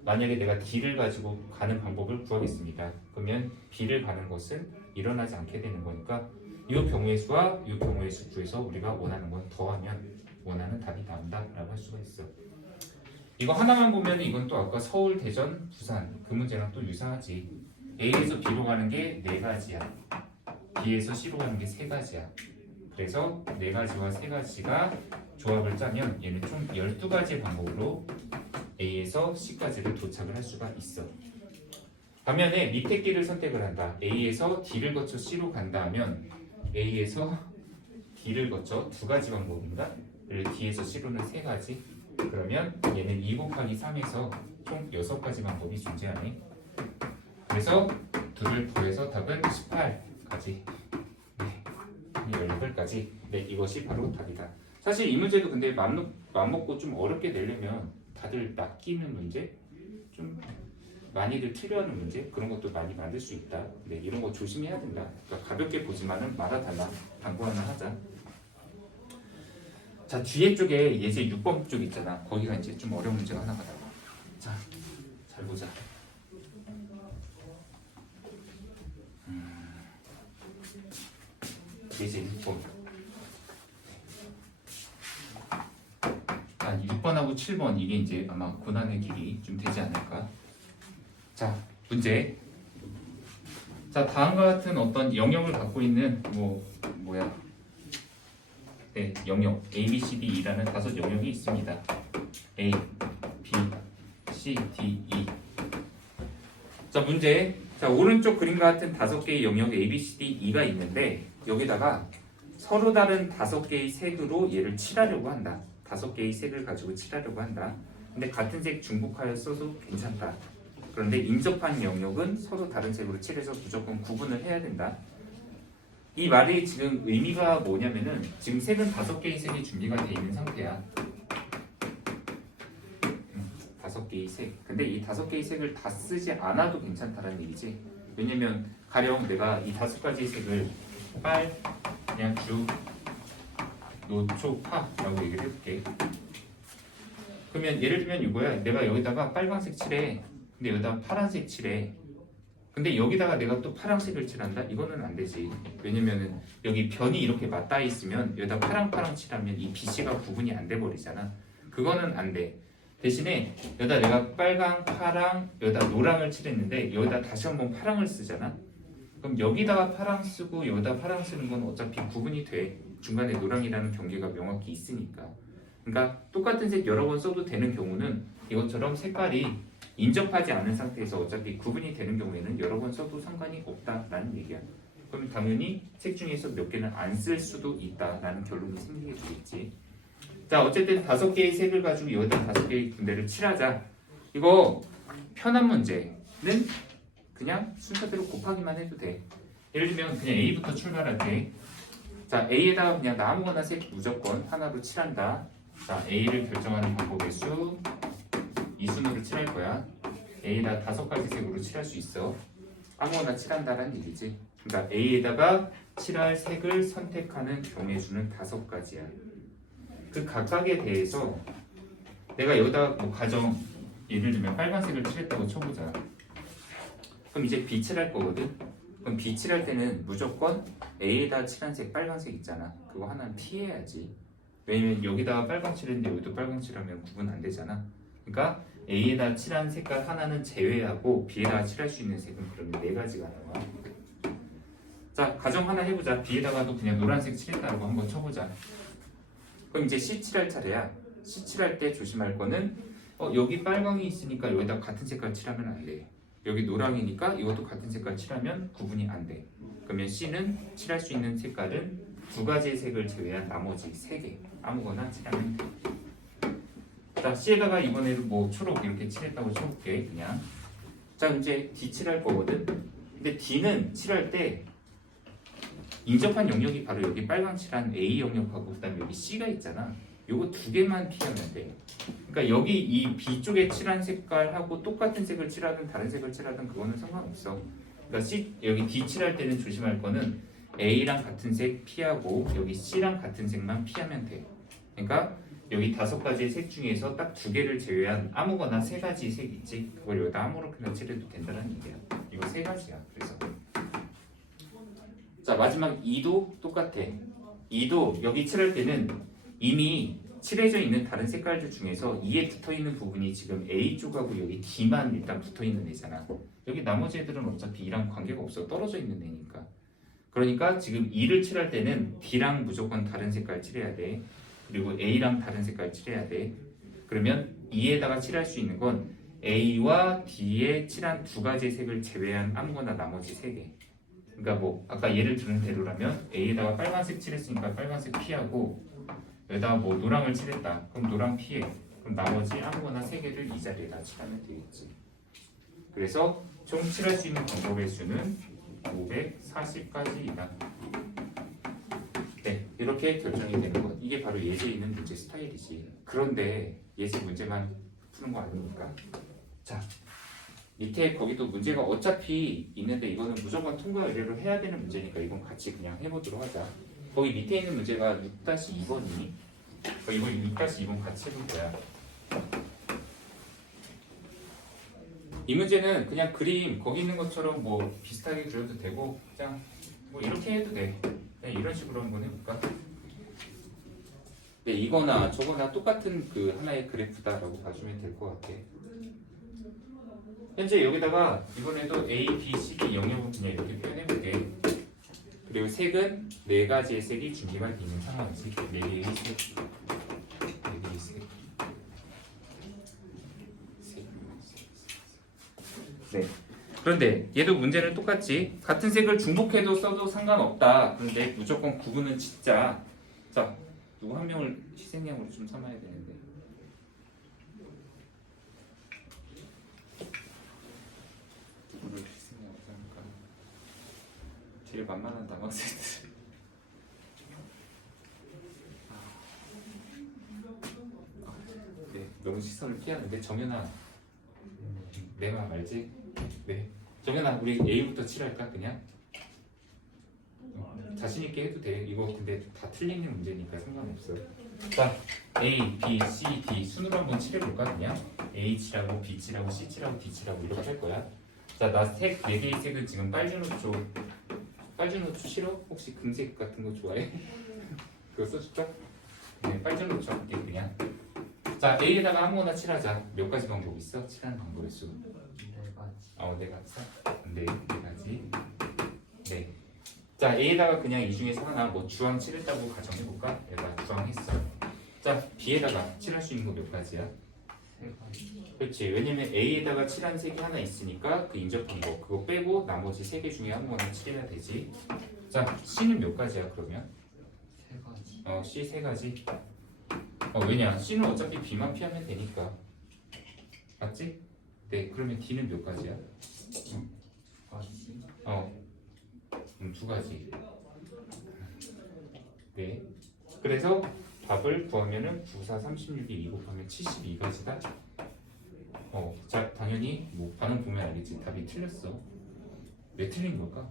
만약에 내가 D를 가지고 가는 방법을 구하겠습니다. 그러면 B를 가는 것은 일어나지 않게 되는 거니까 이 경우의 수와 이 경우의 수 구해서 우리가 원하는 건 더하면 원하는 답이 나온다라고 할 수가 있어. 이거 하나만 보면 이건 또 아까 서울, 대전, 부산 그 문제랑 또 유사하지. A에서 B로 가는 게 4가지야. B에서 C로 가는 게 3가지야. 그래서 4가지와 3가지가 조합을 짜면 얘는 총 12가지의 방법으로 A에서 C까지를 도착을 할 수가 있어. 반면에 밑에 길을 선택을 한다. A에서 D를 거쳐 C로 간다 하면 A에서 D를 거쳐 2가지 방법입니다. 그리고 D에서 C로는 3가지. 그러면 얘는 2 곱하기 3에서 총 6가지 방법이 존재하네. 그래서 2를 더해서 답은 18까지. 네, 18까지. 네, 이것이 바로 답이다. 사실 이 문제도 근데 맘먹고 좀 어렵게 내려면 다들 낚이는 문제, 좀 많이들 틀려하는 문제 그런 것도 많이 만들 수 있다. 네, 이런 거 조심해야 된다. 그러니까 가볍게 보지만은 말아달라. 당구 하나 하자. 자, 뒤에 쪽에 예제 6번 쪽 있잖아. 거기가 이제 좀 어려운 문제가 하나가 나와. 자, 잘 보자. 예제 6번. 6번하고 7번 이게 이제 아마 고난의 길이 좀 되지 않을까. 자, 문제. 자, 다음과 같은 어떤 영역을 갖고 있는 네, 영역 A, B, C, D라는 5 영역이 있습니다. A, B, C, D, E. 자, 문제. 자, 오른쪽 그림과 같은 5개의 영역 A, B, C, D, E가 있는데 여기다가 서로 다른 5개의 색으로 얘를 칠하려고 한다. 5개의 색을 가지고 칠하려고 한다. 근데 같은 색 중복하여 써도 괜찮다. 그런데 인접한 영역은 서로 다른 색으로 칠해서 무조건 구분을 해야 된다. 이 말이 지금 의미가 뭐냐면은 지금 색은 5개의 색이 준비가 되어 있는 상태야. 5개의 색. 근데 이 5개의 색을 다 쓰지 않아도 괜찮다는 얘기지. 왜냐면 가령 내가 이 5가지의 색을 빨 그냥 주 노초파라고 얘기를 해볼게. 그러면 예를 들면 이거야. 내가 여기다가 빨간색 칠해. 근데 여기다가 파란색 칠해. 근데 여기다가 내가 또 파란색을 칠한다? 이거는 안 되지. 왜냐면은 여기 변이 이렇게 맞닿아 있으면 여기다 파랑 칠하면 이 BC가 구분이 안 돼 버리잖아. 그거는 안 돼. 대신에 여기다 내가 빨강, 파랑, 여기다 노랑을 칠했는데 여기다 다시 한번 파랑을 쓰잖아. 그럼 여기다가 파랑 쓰고 여기다 파랑 쓰는 건 어차피 구분이 돼. 중간에 노랑이라는 경계가 명확히 있으니까. 그러니까 똑같은 색 여러 번 써도 되는 경우는 이것처럼 색깔이 인접하지 않은 상태에서 어차피 구분이 되는 경우에는 여러 번 써도 상관이 없다라는 얘기야. 그럼 당연히 색 중에서 몇 개는 안 쓸 수도 있다라는 결론이 생기게 되겠지. 자, 어쨌든 5개의 색을 가지고 여기다 5개의 군데를 칠하자. 이거 편한 문제는 그냥 순서대로 곱하기만 해도 돼. 예를 들면 그냥 A부터 출발할게. 자, A에다가 그냥 나 아무거나 색 무조건 하나로 칠한다. 자, A를 결정하는 방법의 수 이 순으로 칠할 거야. A에다 5가지 색으로 칠할 수 있어. 아무거나 칠한다라는 얘기지. 그러니까 A에다가 칠할 색을 선택하는 경우의 수는 5가지야. 그 각각에 대해서 내가 여기다 뭐 가정 예를 들면 빨간색을 칠했다고 쳐보자. 그럼 이제 B 칠할 거거든. 그럼 B 칠할 때는 무조건 A에다 칠한 색 빨간색 있잖아. 그거 하나는 피해야지. 왜냐면 여기다가 빨강 칠했는데 여기도 빨강 칠하면 구분 안 되잖아. 그러니까 A에다 칠한 색깔 하나는 제외하고 B에다가 칠할 수 있는 색은 그러면 4가지가 나와. 자, 가정 하나 해보자. B에다가도 그냥 노란색 칠했다고 한번 쳐보자. 그럼 이제 C 칠할 차례야. C 칠할 때 조심할 거는 여기 빨강이 있으니까 여기다 같은 색깔 칠하면 안 돼. 여기 노랑이니까 이것도 같은 색깔 칠하면 구분이 안 돼. 그러면 C는 칠할 수 있는 색깔은 2가지의 색을 제외한 나머지 3개 아무거나 칠하면 돼. 자, C에다가 이번에도 뭐 초록 이렇게 칠했다고 쳐볼게. 그냥. 자, 이제 D 칠할 거거든. 근데 D는 칠할 때 인접한 영역이 바로 여기 빨강 칠한 A 영역하고 그 다음에 여기 C가 있잖아. 요거 2개만 피하면 돼. 그러니까 여기 이 B 쪽에 칠한 색깔하고 똑같은 색을 칠하든 다른 색을 칠하든 그거는 상관없어. 그러니까 C, 여기 D 칠할 때는 조심할 거는 A랑 같은 색 피하고 여기 C랑 같은 색만 피하면 돼. 그러니까 여기 5가지의 색 중에서 딱 2개를 제외한 아무거나 3가지 색 있지? 그걸 여기다 아무렇게나 칠해도 된다는 얘기야. 이거 3가지야. 그래서 자, 마지막 2도 똑같아. 2도 여기 칠할 때는 이미 칠해져 있는 다른 색깔들 중에서 2에 붙어있는 부분이 지금 A 쪽하고 여기 D만 일단 붙어있는 애잖아. 여기 나머지 애들은 어차피 E랑 관계가 없어. 떨어져 있는 애니까. 그러니까 지금 2를 칠할 때는 D랑 무조건 다른 색깔 칠해야 돼. 그리고 A랑 다른 색깔 칠해야 돼. 그러면 2에다가 칠할 수 있는 건 A와 D에 칠한 2가지 색을 제외한 아무거나 나머지 3개. 그러니까 뭐 아까 예를 들은 대로라면 A에다가 빨간색 칠했으니까 빨간색 피하고 여기다가 뭐 노랑을 칠했다. 그럼 노랑 피해. 그럼 나머지 아무거나 3개를 이 자리에다 칠하면 되겠지. 그래서 총 칠할 수 있는 방법의 수는 540가지이다. 네, 이렇게 결정이 되는 것. 이게 바로 예제에 있는 문제 스타일이지. 그런데 예제 문제만 푸는 거 아닙니까? 자, 밑에 거기도 문제가 어차피 있는데 이거는 무조건 통과 의뢰로 해야 되는 문제니까 이건 같이 그냥 해보도록 하자. 거기 밑에 있는 문제가 6-2번이니 이거 6-2번 같이 해볼 거야. 이 문제는 그냥 그림 거기 있는 것처럼 뭐 비슷하게 그려도 되고 그냥 뭐 이렇게 해도 돼. 그냥 이런 식으로 한번 해볼까? 네, 이거나 저거나 똑같은 그 하나의 그래프다라고 봐주면 될 것 같아. 현재 여기다가 이번에도 A, B, C, D 영역은 그냥 이렇게 표현해볼게. 그리고 색은 4가지의 색이 준비가 되어 있는 상황이지. 4개의 색. 4개의 색. 네. 그런데 얘도 문제는 똑같지. 같은 색을 중복해도 써도 상관없다. 그런데 무조건 구분은 짓자. 자, 누구 한 명을 희생양으로 좀 삼아야 되는데. 누구를 희생양으로 삼을까? 제일 만만한 남학생들. 네, 너무 시선을 피하는데 정연아, 내 맘 알지? 네. 정연아, 우리 A부터 칠할까 그냥? 자신 있게 해도 돼. 이거 근데 다 틀리는 문제니까 상관없어. 자, A, B, C, D 순으로 한번 칠해볼까 그냥? A 칠하고 B 칠하고 C 칠하고 D 칠하고 이렇게 할 거야. 자, 나 색 4개의 색은 지금 빨주노초. 빨주노초 싫어? 혹시 금색 같은 거 좋아해? 그거 써줄까? 네, 빨주노초 할게 그냥. 자, A에다가 아무거나 칠하자. 몇 가지 방법 있어? 칠하는 방법의 수. 4가지. 4가지. 네, 4가지. 네. 자, A에다가 그냥 이 중에서 하나 뭐 주황 칠했다고 가정해볼까? 얘가 주황 했어. 자, B에다가 칠할 수 있는 거 몇 가지야? 3가지. 그렇지. 왜냐면 A에다가 칠한 색이 하나 있으니까 그 인접한 거 그거 빼고 나머지 3개 중에 아무거나 칠해야 되지. 자, C는 몇 가지야 그러면? 3가지. C 3가지. 왜냐? C는 어차피 B만 피하면 되니까. 맞지? 네, 그러면 D는 몇 가지야? 2가지. 2가지. 네. 그래서 답을 구하면은 9, 4, 36이 2 곱하면 72가지다. 자, 당연히 뭐 반응 보면 알겠지. 답이 틀렸어. 왜 틀린 걸까?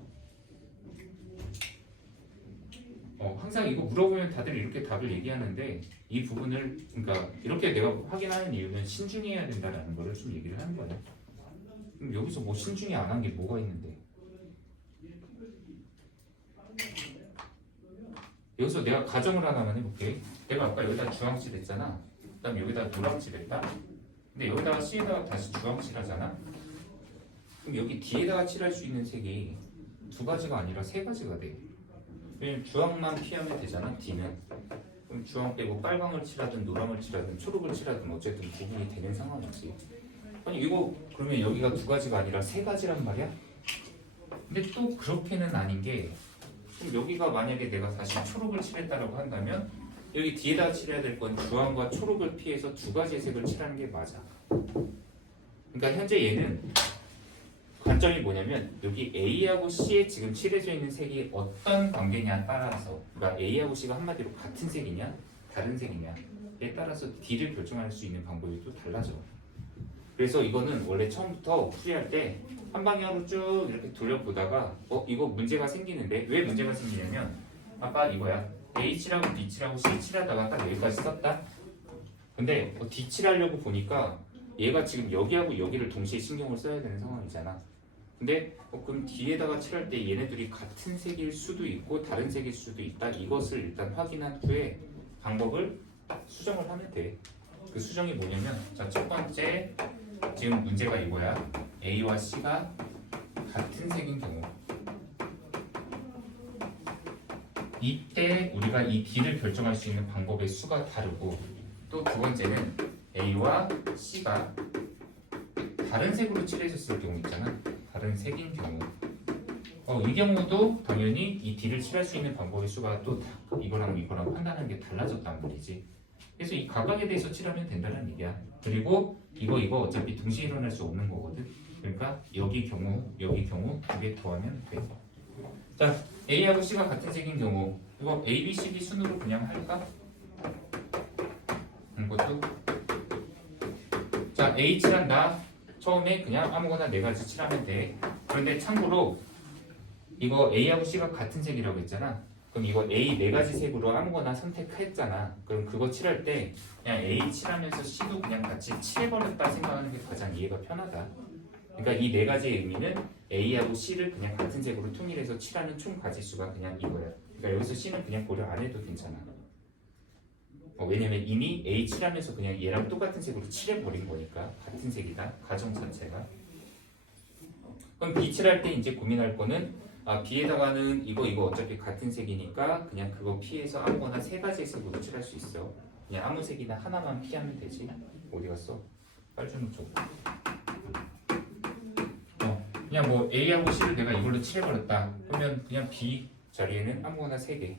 항상 이거 물어보면 다들 이렇게 답을 얘기하는데 이 부분을 그러니까 이렇게 내가 확인하는 이유는 신중해야 된다라는 거를 좀 얘기를 하는 거야. 그럼 여기서 뭐 신중히 안 한 게 뭐가 있는데? 여기서 내가 가정을 하나만 해볼게. 내가 아까 여기다 주황칠 했잖아. 그 다음에 여기다 노랑칠 했다. 근데 여기다가 C에다가 다시 주황칠 하잖아. 그럼 여기 D에다가 칠할 수 있는 색이 2가지가 아니라 3가지가 돼. 왜냐면 주황만 피하면 되잖아, D는. 그럼 주황 빼고 빨강을 칠하든 노랑을 칠하든 초록을 칠하든 어쨌든 구분이 되는 상황이지. 아니 이거 그러면 여기가 2가지가 아니라 3가지란 말이야? 근데 또 그렇게는 아닌 게 그럼 여기가 만약에 내가 다시 초록을 칠했다라고 한다면 여기 뒤에다 칠해야 될 건 주황과 초록을 피해서 2가지의 색을 칠하는 게 맞아. 그러니까 현재 얘는 관점이 뭐냐면 여기 A하고 C에 지금 칠해져 있는 색이 어떤 관계냐에 따라서 그러니까 A하고 C가 한마디로 같은 색이냐 다른 색이냐에 따라서 D를 결정할 수 있는 방법이 또 달라져. 그래서 이거는 원래 처음부터 풀이할 때 한 방향으로 쭉 이렇게 돌려보다가 이거 문제가 생기는데 왜 문제가 생기냐면 아까 이거야. A 칠하고 B 칠하고 C 칠하다가 딱 여기까지 썼다. 근데 D 칠하려고 보니까 얘가 지금 여기하고 여기를 동시에 신경을 써야 되는 상황이잖아. 근데 그럼 뒤에다가 칠할 때 얘네들이 같은 색일 수도 있고 다른 색일 수도 있다. 이것을 일단 확인한 후에 방법을 수정을 하면 돼. 그 수정이 뭐냐면 자, 첫 번째 지금 문제가 이거야. A와 C가 같은 색인 경우 이때 우리가 이 D를 결정할 수 있는 방법의 수가 다르고 또 두 번째는 A와 C가 다른 색으로 칠해졌을 경우 있잖아. 다른 색인 경우 이 경우도 당연히 이 D를 칠할 수 있는 방법의 수가 또 이거랑 판단하는 게 달라졌단 말이지. 그래서 이 각각에 대해서 칠하면 된다는 얘기야. 그리고 이거 어차피 동시에 일어날 수 없는 거거든. 그러니까 여기 경우 두 개 더하면 돼. 자, A하고 C가 같은 색인 경우 이거 A, B, C, D 순으로 그냥 할까? 이것도 자, A 칠한다. 처음에 그냥 아무거나 4가지 칠하면 돼. 그런데 참고로 이거 A하고 C가 같은 색이라고 했잖아. 그럼 이거 A 4가지 색으로 아무거나 선택했잖아. 그럼 그거 칠할 때 그냥 A 칠하면서 C도 그냥 같이 칠해버렸다 생각하는 게 가장 이해가 편하다. 그러니까 이 4가지의 의미는 A하고 C를 그냥 같은 색으로 통일해서 칠하는 총 가지수가 그냥 이거야. 그러니까 여기서 C는 그냥 고려 안 해도 괜찮아. 왜냐면 이미 A 칠하면서 그냥 얘랑 똑같은 색으로 칠해버린 거니까 같은 색이다. 가정 자체가. 그럼 B 칠할 때 이제 고민할 거는 B에다가는 이거 어차피 같은 색이니까 그냥 그거 피해서 아무거나 3가지 색으로 칠할 수 있어. 그냥 아무 색이나 하나만 피하면 되지. 어디 갔어? 빨주노 쪽. 그냥 뭐 A하고 C를 내가 이걸로 칠해버렸다. 그러면 그냥 B 자리에는 아무거나 3개.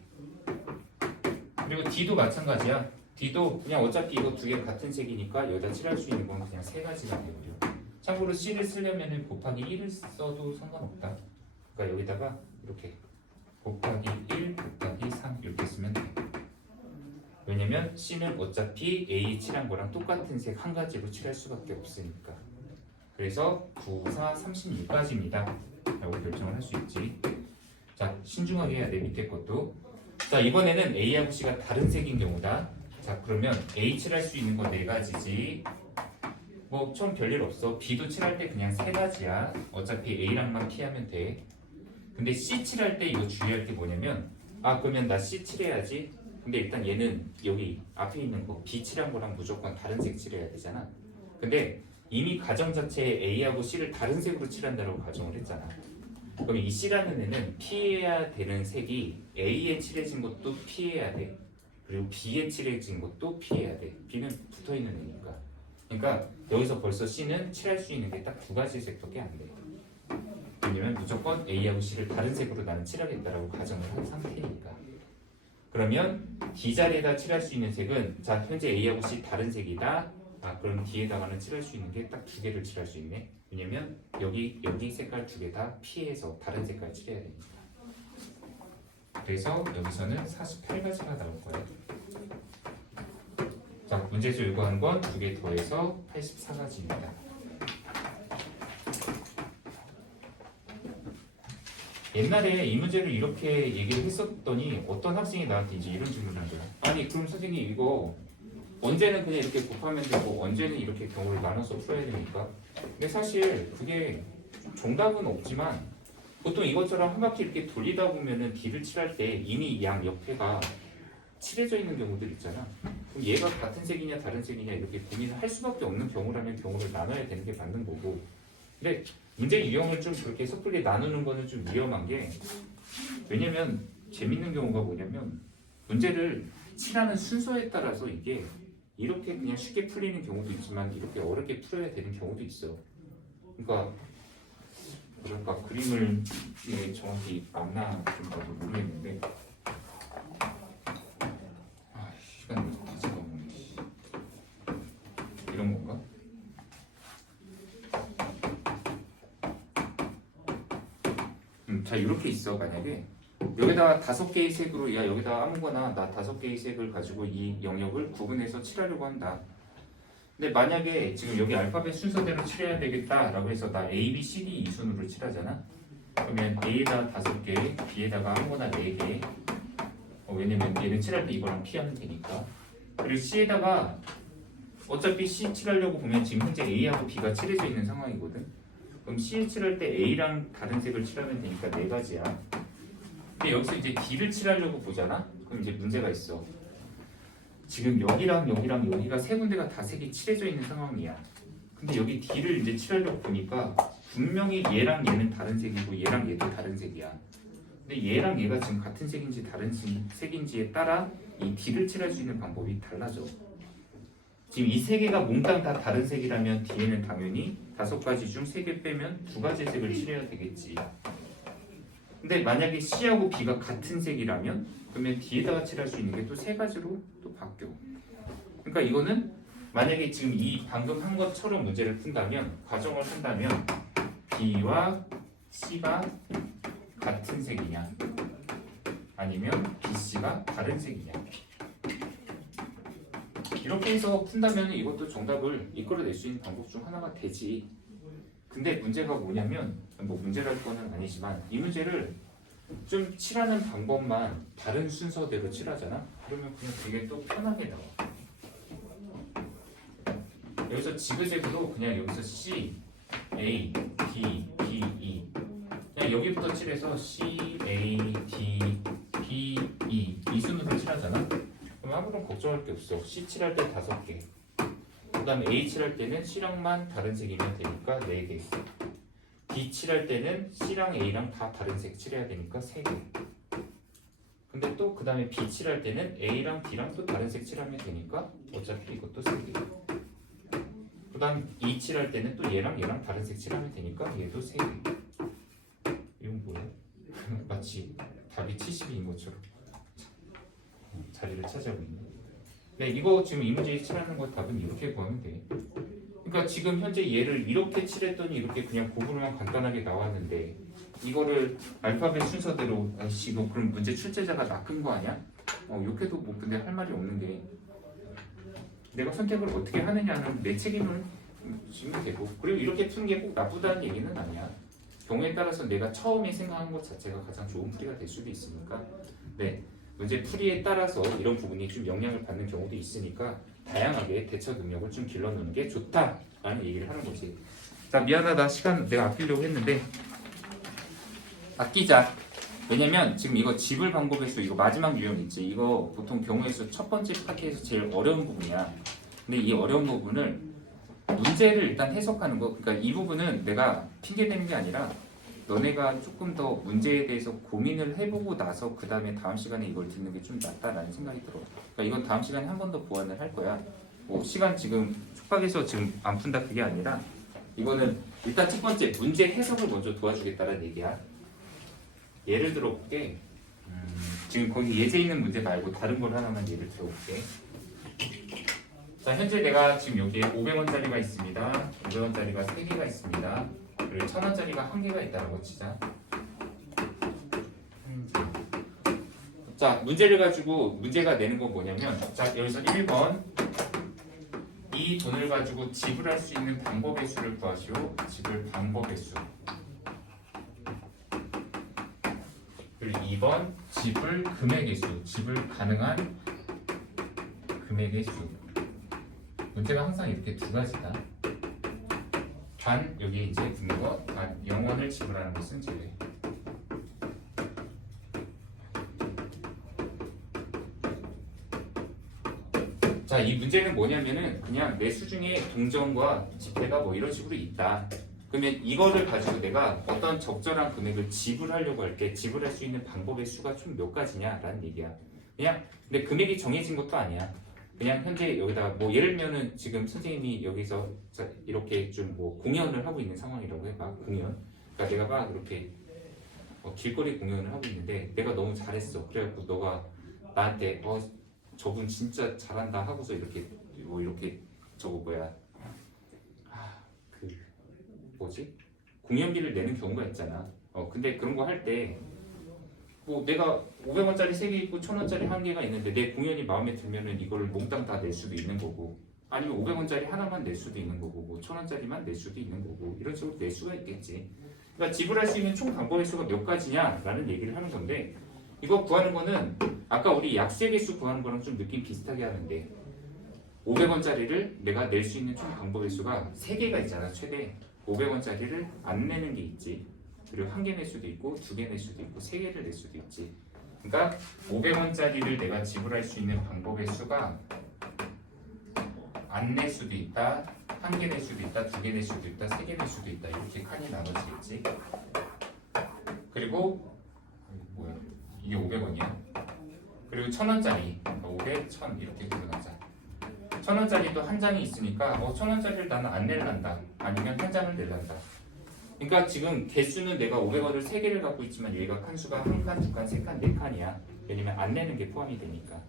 그리고 D도 마찬가지야. D도 그냥 어차피 이거 2개 같은 색이니까 여기다 칠할 수 있는 건 그냥 3가지가 되고요. 참고로 C를 쓰려면 곱하기 1을 써도 상관없다. 그러니까 여기다가 이렇게 곱하기 1 곱하기 3 이렇게 쓰면 돼. 왜냐면 C는 어차피 A 칠한 거랑 똑같은 색 한 가지로 칠할 수밖에 없으니까. 그래서 9, 4, 36까지입니다. 라고 결정을 할 수 있지. 자, 신중하게 해야 돼, 밑에 것도. 자, 이번에는 A하고 C가 다른 색인 경우다. 자, 그러면 A 칠할 수 있는 거 4가지지. 뭐 처음 별일 없어. B도 칠할 때 그냥 3가지야. 어차피 A랑만 피하면 돼. 근데 C 칠할 때 이거 주의할 게 뭐냐면, 아, 그러면 나 C 칠해야지. 근데 일단 얘는 여기 앞에 있는 거 B 칠한 거랑 무조건 다른 색 칠해야 되잖아. 근데 이미 가정 자체에 A하고 C를 다른 색으로 칠한다고 가정을 했잖아. 그럼 이 C라는 애는 피해야 되는 색이 A에 칠해진 것도 피해야 돼. 그리고 B에 칠해진 것도 피해야 돼. B는 붙어있는 애니까. 그러니까 여기서 벌써 C는 칠할 수 있는 게 딱 2가지 색밖에 안 돼. 왜냐면 무조건 A하고 C를 다른 색으로 나는 칠하겠다라고 가정을 한 상태니까. 그러면 D 자리에다 칠할 수 있는 색은, 자, 현재 A하고 C 다른 색이다. 아, 그럼 D에다가는 칠할 수 있는 게 딱 2개를 칠할 수 있네. 왜냐면 여기 색깔 2개 다 피해서 다른 색깔 칠해야 되니까. 그래서 여기서는 48가지가 나올 거예요. 자, 문제에서 요구한 건 2개 더해서 84가지입니다. 옛날에 이 문제를 이렇게 얘기를 했었더니 어떤 학생이 나한테 이제 이런 질문을 한 거야. 아니, 그럼 선생님 이거 언제는 그냥 이렇게 곱하면 되고 언제는 이렇게 경우를 나눠서 풀어야 됩니까? 근데 사실 그게 정답은 없지만 보통 이것처럼 한 바퀴 이렇게 돌리다 보면은 D를 칠할 때 이미 양 옆에가 칠해져 있는 경우들 있잖아. 그럼 얘가 같은 색이냐 다른 색이냐 이렇게 고민을 할 수밖에 없는 경우라면 경우를 나눠야 되는 게 맞는 거고. 근데 문제 유형을 좀 그렇게 섣불리 나누는 거는 좀 위험한 게, 왜냐면 재밌는 경우가 뭐냐면 문제를 칠하는 순서에 따라서 이게 이렇게 그냥 쉽게 풀리는 경우도 있지만 이렇게 어렵게 풀어야 되는 경우도 있어. 그러니까 뭐랄까 그림을 정확히 맞나 좀 나도 모르겠는데, 아, 시간 다 잡아먹네. 이런 건가? 자, 이렇게 있어. 만약에 여기다가 5개의 색으로, 야, 여기다가 아무거나 나 5개의 색을 가지고 이 영역을 구분해서 칠하려고 한다. 근데 만약에 지금 여기 알파벳 순서대로 칠해야 되겠다라고 해서 나 A, B, C, D 이 순으로 칠하잖아. 그러면 A에다가 5개, B에다가 아무거나 4개. 왜냐면 얘는 칠할 때 이거랑 P하면 되니까. 그리고 C에다가 어차피 C 칠하려고 보면 지금 현재 A하고 B가 칠해져 있는 상황이거든. 그럼 C에 칠할 때 A랑 다른 색을 칠하면 되니까 4가지야. 근데 여기서 이제 D를 칠하려고 보잖아? 그럼 이제 문제가 있어. 지금 여기랑 여기랑 여기가 3군데가 다 색이 칠해져 있는 상황이야. 근데 여기 D를 이제 칠하려고 보니까 분명히 얘랑 얘는 다른 색이고 얘랑 얘도 다른 색이야. 근데 얘랑 얘가 지금 같은 색인지 다른 색인지에 따라 이 D를 칠할 수 있는 방법이 달라져. 지금 이 3개가 몽땅 다 다른 색이라면 D에는 당연히 5가지 중 3개 빼면 2가지 색을 칠해야 되겠지. 근데 만약에 C하고 B가 같은 색이라면 그러면 D에다가 칠할 수 있는 게 또 3가지로 또 바뀌어. 그러니까 이거는 만약에 지금 이 방금 한 것처럼 문제를 푼다면, 가정을 한다면 B와 C가 같은 색이냐 아니면 B, C가 다른 색이냐, 이렇게 해서 푼다면 이것도 정답을 이끌어낼 수 있는 방법 중 하나가 되지. 근데 문제가 뭐냐면, 뭐 문제랄 거는 아니지만 이 문제를 좀 칠하는 방법만 다른 순서대로 칠하잖아? 그러면 그냥 되게 또 편하게 나와. 여기서 지그재그로 그냥 여기서 C, A, D, B, E 그냥 여기부터 칠해서 C, A, D, B, E 이 순으로 칠하잖아? 그럼 아무런 걱정할 게 없어. C 칠할 때 5개, 그 다음에 A 칠할 때는 C랑만 다른 색이면 되니까 4개, B 칠할 때는 C랑 A랑 다 다른 색 칠해야 되니까 3개. 근데 또 그 다음에 B 칠할 때는 A랑 B랑 또 다른 색 칠하면 되니까 어차피 이것도 3개. 그 다음 E 칠할 때는 또 얘랑 다른 색 칠하면 되니까 얘도 3개. 이건 뭐야? 마치 답이 70인 것처럼 자리를 차지하고 있네. 네, 이거 지금 이 문제 칠하는 거 답은 이렇게 구하면 돼. 그러니까 지금 현재 얘를 이렇게 칠했더니 이렇게 그냥 곱으로만 간단하게 나왔는데, 이거를 알파벳 순서대로, 아이씨 이거 그럼 문제 출제자가 낚은 거 아니야? 이렇게도 뭐 근데 할 말이 없는 게, 내가 선택을 어떻게 하느냐는 내 책임을 지면 되고, 그리고 이렇게 푸는 게 꼭 나쁘다는 얘기는 아니야. 경우에 따라서 내가 처음에 생각한 것 자체가 가장 좋은 풀이가 될 수도 있으니까 네, 문제 풀이에 따라서 이런 부분이 좀 영향을 받는 경우도 있으니까 다양하게 대처 능력을 좀 길러놓는 게 좋다라는 얘기를 하는 거지. 자, 미안하다. 시간 내가 아끼려고 했는데 아끼자. 왜냐면 지금 이거 지불 방법의 수 이거 마지막 유형 있지. 이거 보통 경우의 수 첫 번째 파트에서 제일 어려운 부분이야. 근데 이 어려운 부분을 문제를 일단 해석하는 거. 그러니까 이 부분은 내가 핑계 대는 게 아니라 너네가 조금 더 문제에 대해서 고민을 해보고 나서 그 다음에 다음 시간에 이걸 듣는 게 좀 낫다라는 생각이 들어. 그러니까 이건 다음 시간에 한 번 더 보완을 할 거야. 뭐 시간 지금 촉박해서 지금 안 푼다 그게 아니라 이거는 일단 첫 번째 문제 해석을 먼저 도와주겠다는 얘기야. 예를 들어볼게. 지금 거기 예제 있는 문제 말고 다른 걸 하나만 예를 들어볼게. 자, 현재 내가 지금 여기에 500원짜리가 있습니다. 500원짜리가 3개가 있습니다. 그리고 1000원짜리가 1개가 있다고 치자. 자, 문제를 가지고 문제가 내는 건 뭐냐면, 자, 여기서 1번 이 돈을 가지고 지불할 수 있는 방법의 수를 구하시오. 지불 방법의 수. 그리고 2번 지불 금액의 수. 지불 가능한 금액의 수. 문제가 항상 이렇게 두 가지다. 단 여기 이제 듣는 거, 단 0원을 지불하는 것은 제외. 자, 이 문제는 뭐냐면은 그냥 내 수중에 동전과 지폐가 뭐 이런 식으로 있다. 그러면 이거를 가지고 내가 어떤 적절한 금액을 지불하려고 할 때 지불할 수 있는 방법의 수가 총 몇 가지냐라는 얘기야. 그냥 근데 금액이 정해진 것도 아니야. 그냥 현재 여기다가 뭐 예를 들면은 지금 선생님이 여기서 이렇게 좀 뭐 공연을 하고 있는 상황이라고 해봐. 공연. 그러니까 내가 막 이렇게 길거리 공연을 하고 있는데 내가 너무 잘했어. 그래갖고 너가 나한테 저분 진짜 잘한다 하고서 이렇게 뭐 이렇게 저거 뭐야 그 뭐지 공연비를 내는 경우가 있잖아. 근데 그런 거 할 때 뭐 내가 500원짜리 3개 있고 1000원짜리 1개가 있는데 내 공연이 마음에 들면은 이걸 몽땅 다 낼 수도 있는 거고, 아니면 500원짜리 하나만 낼 수도 있는 거고, 뭐 1000원짜리만 낼 수도 있는 거고, 이런 식으로 낼 수가 있겠지. 그러니까 지불할 수 있는 총 방법의 수가 몇 가지냐라는 얘기를 하는 건데, 이거 구하는 거는 아까 우리 약세 개수 구하는 거랑 좀 느낌 비슷하게 하는데 500원짜리를 내가 낼 수 있는 총 방법의 수가 3개가 있잖아. 최대 500원짜리를 안 내는 게 있지. 그리고 1개 낼 수도 있고 2개 낼 수도 있고 3개를 낼 수도 있지. 그러니까 500원짜리를 내가 지불할 수 있는 방법의 수가 안 낼 수도 있다, 1개 낼 수도 있다, 2개 낼 수도 있다, 3개 낼 수도 있다. 이렇게 칸이 나눠지겠지. 그리고 뭐야? 이게 500원이야. 그리고 1000원짜리 500, 1000 이렇게 구분하자. 1000원짜리도 한 장이 있으니까 1000원짜리를 나는 안 낼란다. 아니면 한 장을 낼란다. 그러니까 지금 개수는 내가 500원을 3개를 갖고 있지만 얘가 칸수가 1칸, 2칸, 3칸, 4칸이야. 왜냐면 안 내는 게 포함이 되니까.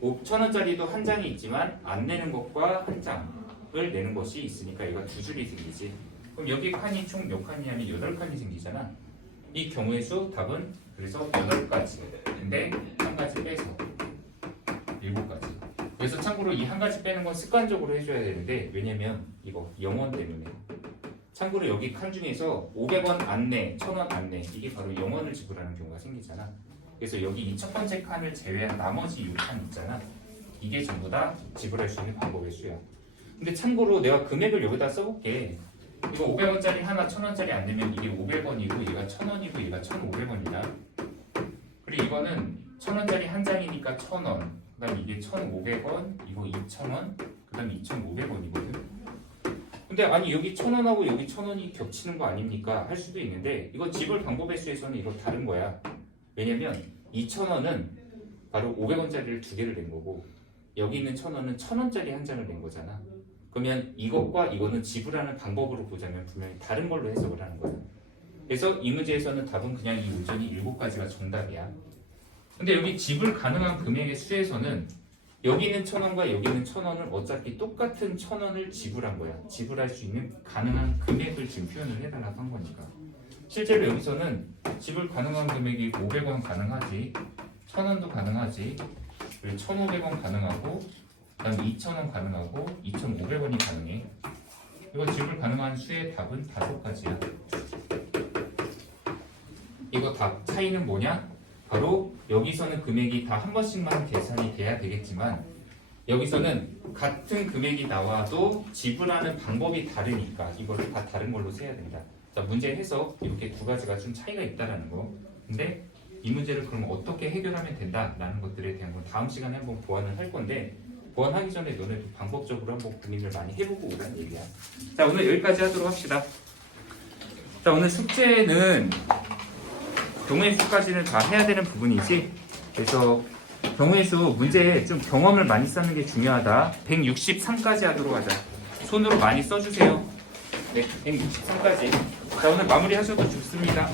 5,000원짜리도 한 장이 있지만 안 내는 것과 한 장을 내는 것이 있으니까 얘가 두 줄이 생기지. 그럼 여기 칸이 총 몇 칸이냐면 8칸이 생기잖아. 이 경우의 수 답은 그래서 8가지. 근데 한 가지 빼서 7가지. 그래서 참고로 이 한 가지 빼는 건 습관적으로 해줘야 되는데, 왜냐면 이거 0원 때문에. 참고로 여기 칸 중에서 500원 안내, 1000원 안내, 이게 바로 0원을 지불하는 경우가 생기잖아. 그래서 여기 이 첫 번째 칸을 제외한 나머지 6칸 있잖아. 이게 전부 다 지불할 수 있는 방법의 수야. 근데 참고로 내가 금액을 여기다 써볼게. 이거 500원짜리 하나 1000원짜리 안 내면 이게 500원이고 얘가 1000원이고 얘가 1500원이다. 그리고 이거는 1000원짜리 한 장이니까 1000원. 그 다음 이게 1500원, 이거 2000원, 그 다음 2500원이거든. 근데 아니 여기 1000원하고 여기 1000원이 겹치는 거 아닙니까? 할 수도 있는데 이거 지불 방법의 수에서는 이거 다른 거야. 왜냐면 2000원은 바로 500원짜리를 2개를 낸 거고 여기 있는 1000원은 1000원짜리 한 장을 낸 거잖아. 그러면 이것과 이거는 지불하는 방법으로 보자면 분명히 다른 걸로 해석을 하는 거야. 그래서 이 문제에서는 답은 그냥 이 문제이 7가지가 정답이야. 근데 여기 지불 가능한 금액의 수에서는 여기 있는 1000원과 여기 있는 1000원을 어차피 똑같은 1000원을 지불한 거야. 지불할 수 있는 가능한 금액을 지금 표현을 해달라고 한 거니까. 실제로 여기서는 지불 가능한 금액이 500원 가능하지, 1000원도 가능하지, 그리고 1500원 가능하고, 그 다음 2000원 가능하고, 2500원이 가능해. 이거 지불 가능한 수의 답은 5가지야. 이거 다 차이는 뭐냐? 바로 여기서는 금액이 다 한 번씩만 계산이 돼야 되겠지만 여기서는 같은 금액이 나와도 지불하는 방법이 다르니까 이거를 다 다른 걸로 세야 된다. 자, 문제 해석 이렇게 두 가지가 좀 차이가 있다라는 거. 근데 이 문제를 그럼 어떻게 해결하면 된다라는 것들에 대한 건 다음 시간에 한번 보완을 할 건데 보완하기 전에 너네도 방법적으로 한번 고민을 많이 해보고 오라는 얘기야. 자, 오늘 여기까지 하도록 합시다. 자, 오늘 숙제는 경우의 수까지는 다 해야 되는 부분이지. 그래서 경우의 수 문제에 좀 경험을 많이 쌓는 게 중요하다. 163까지 하도록 하자. 손으로 많이 써주세요. 네, 163까지. 자, 오늘 마무리 하셔도 좋습니다.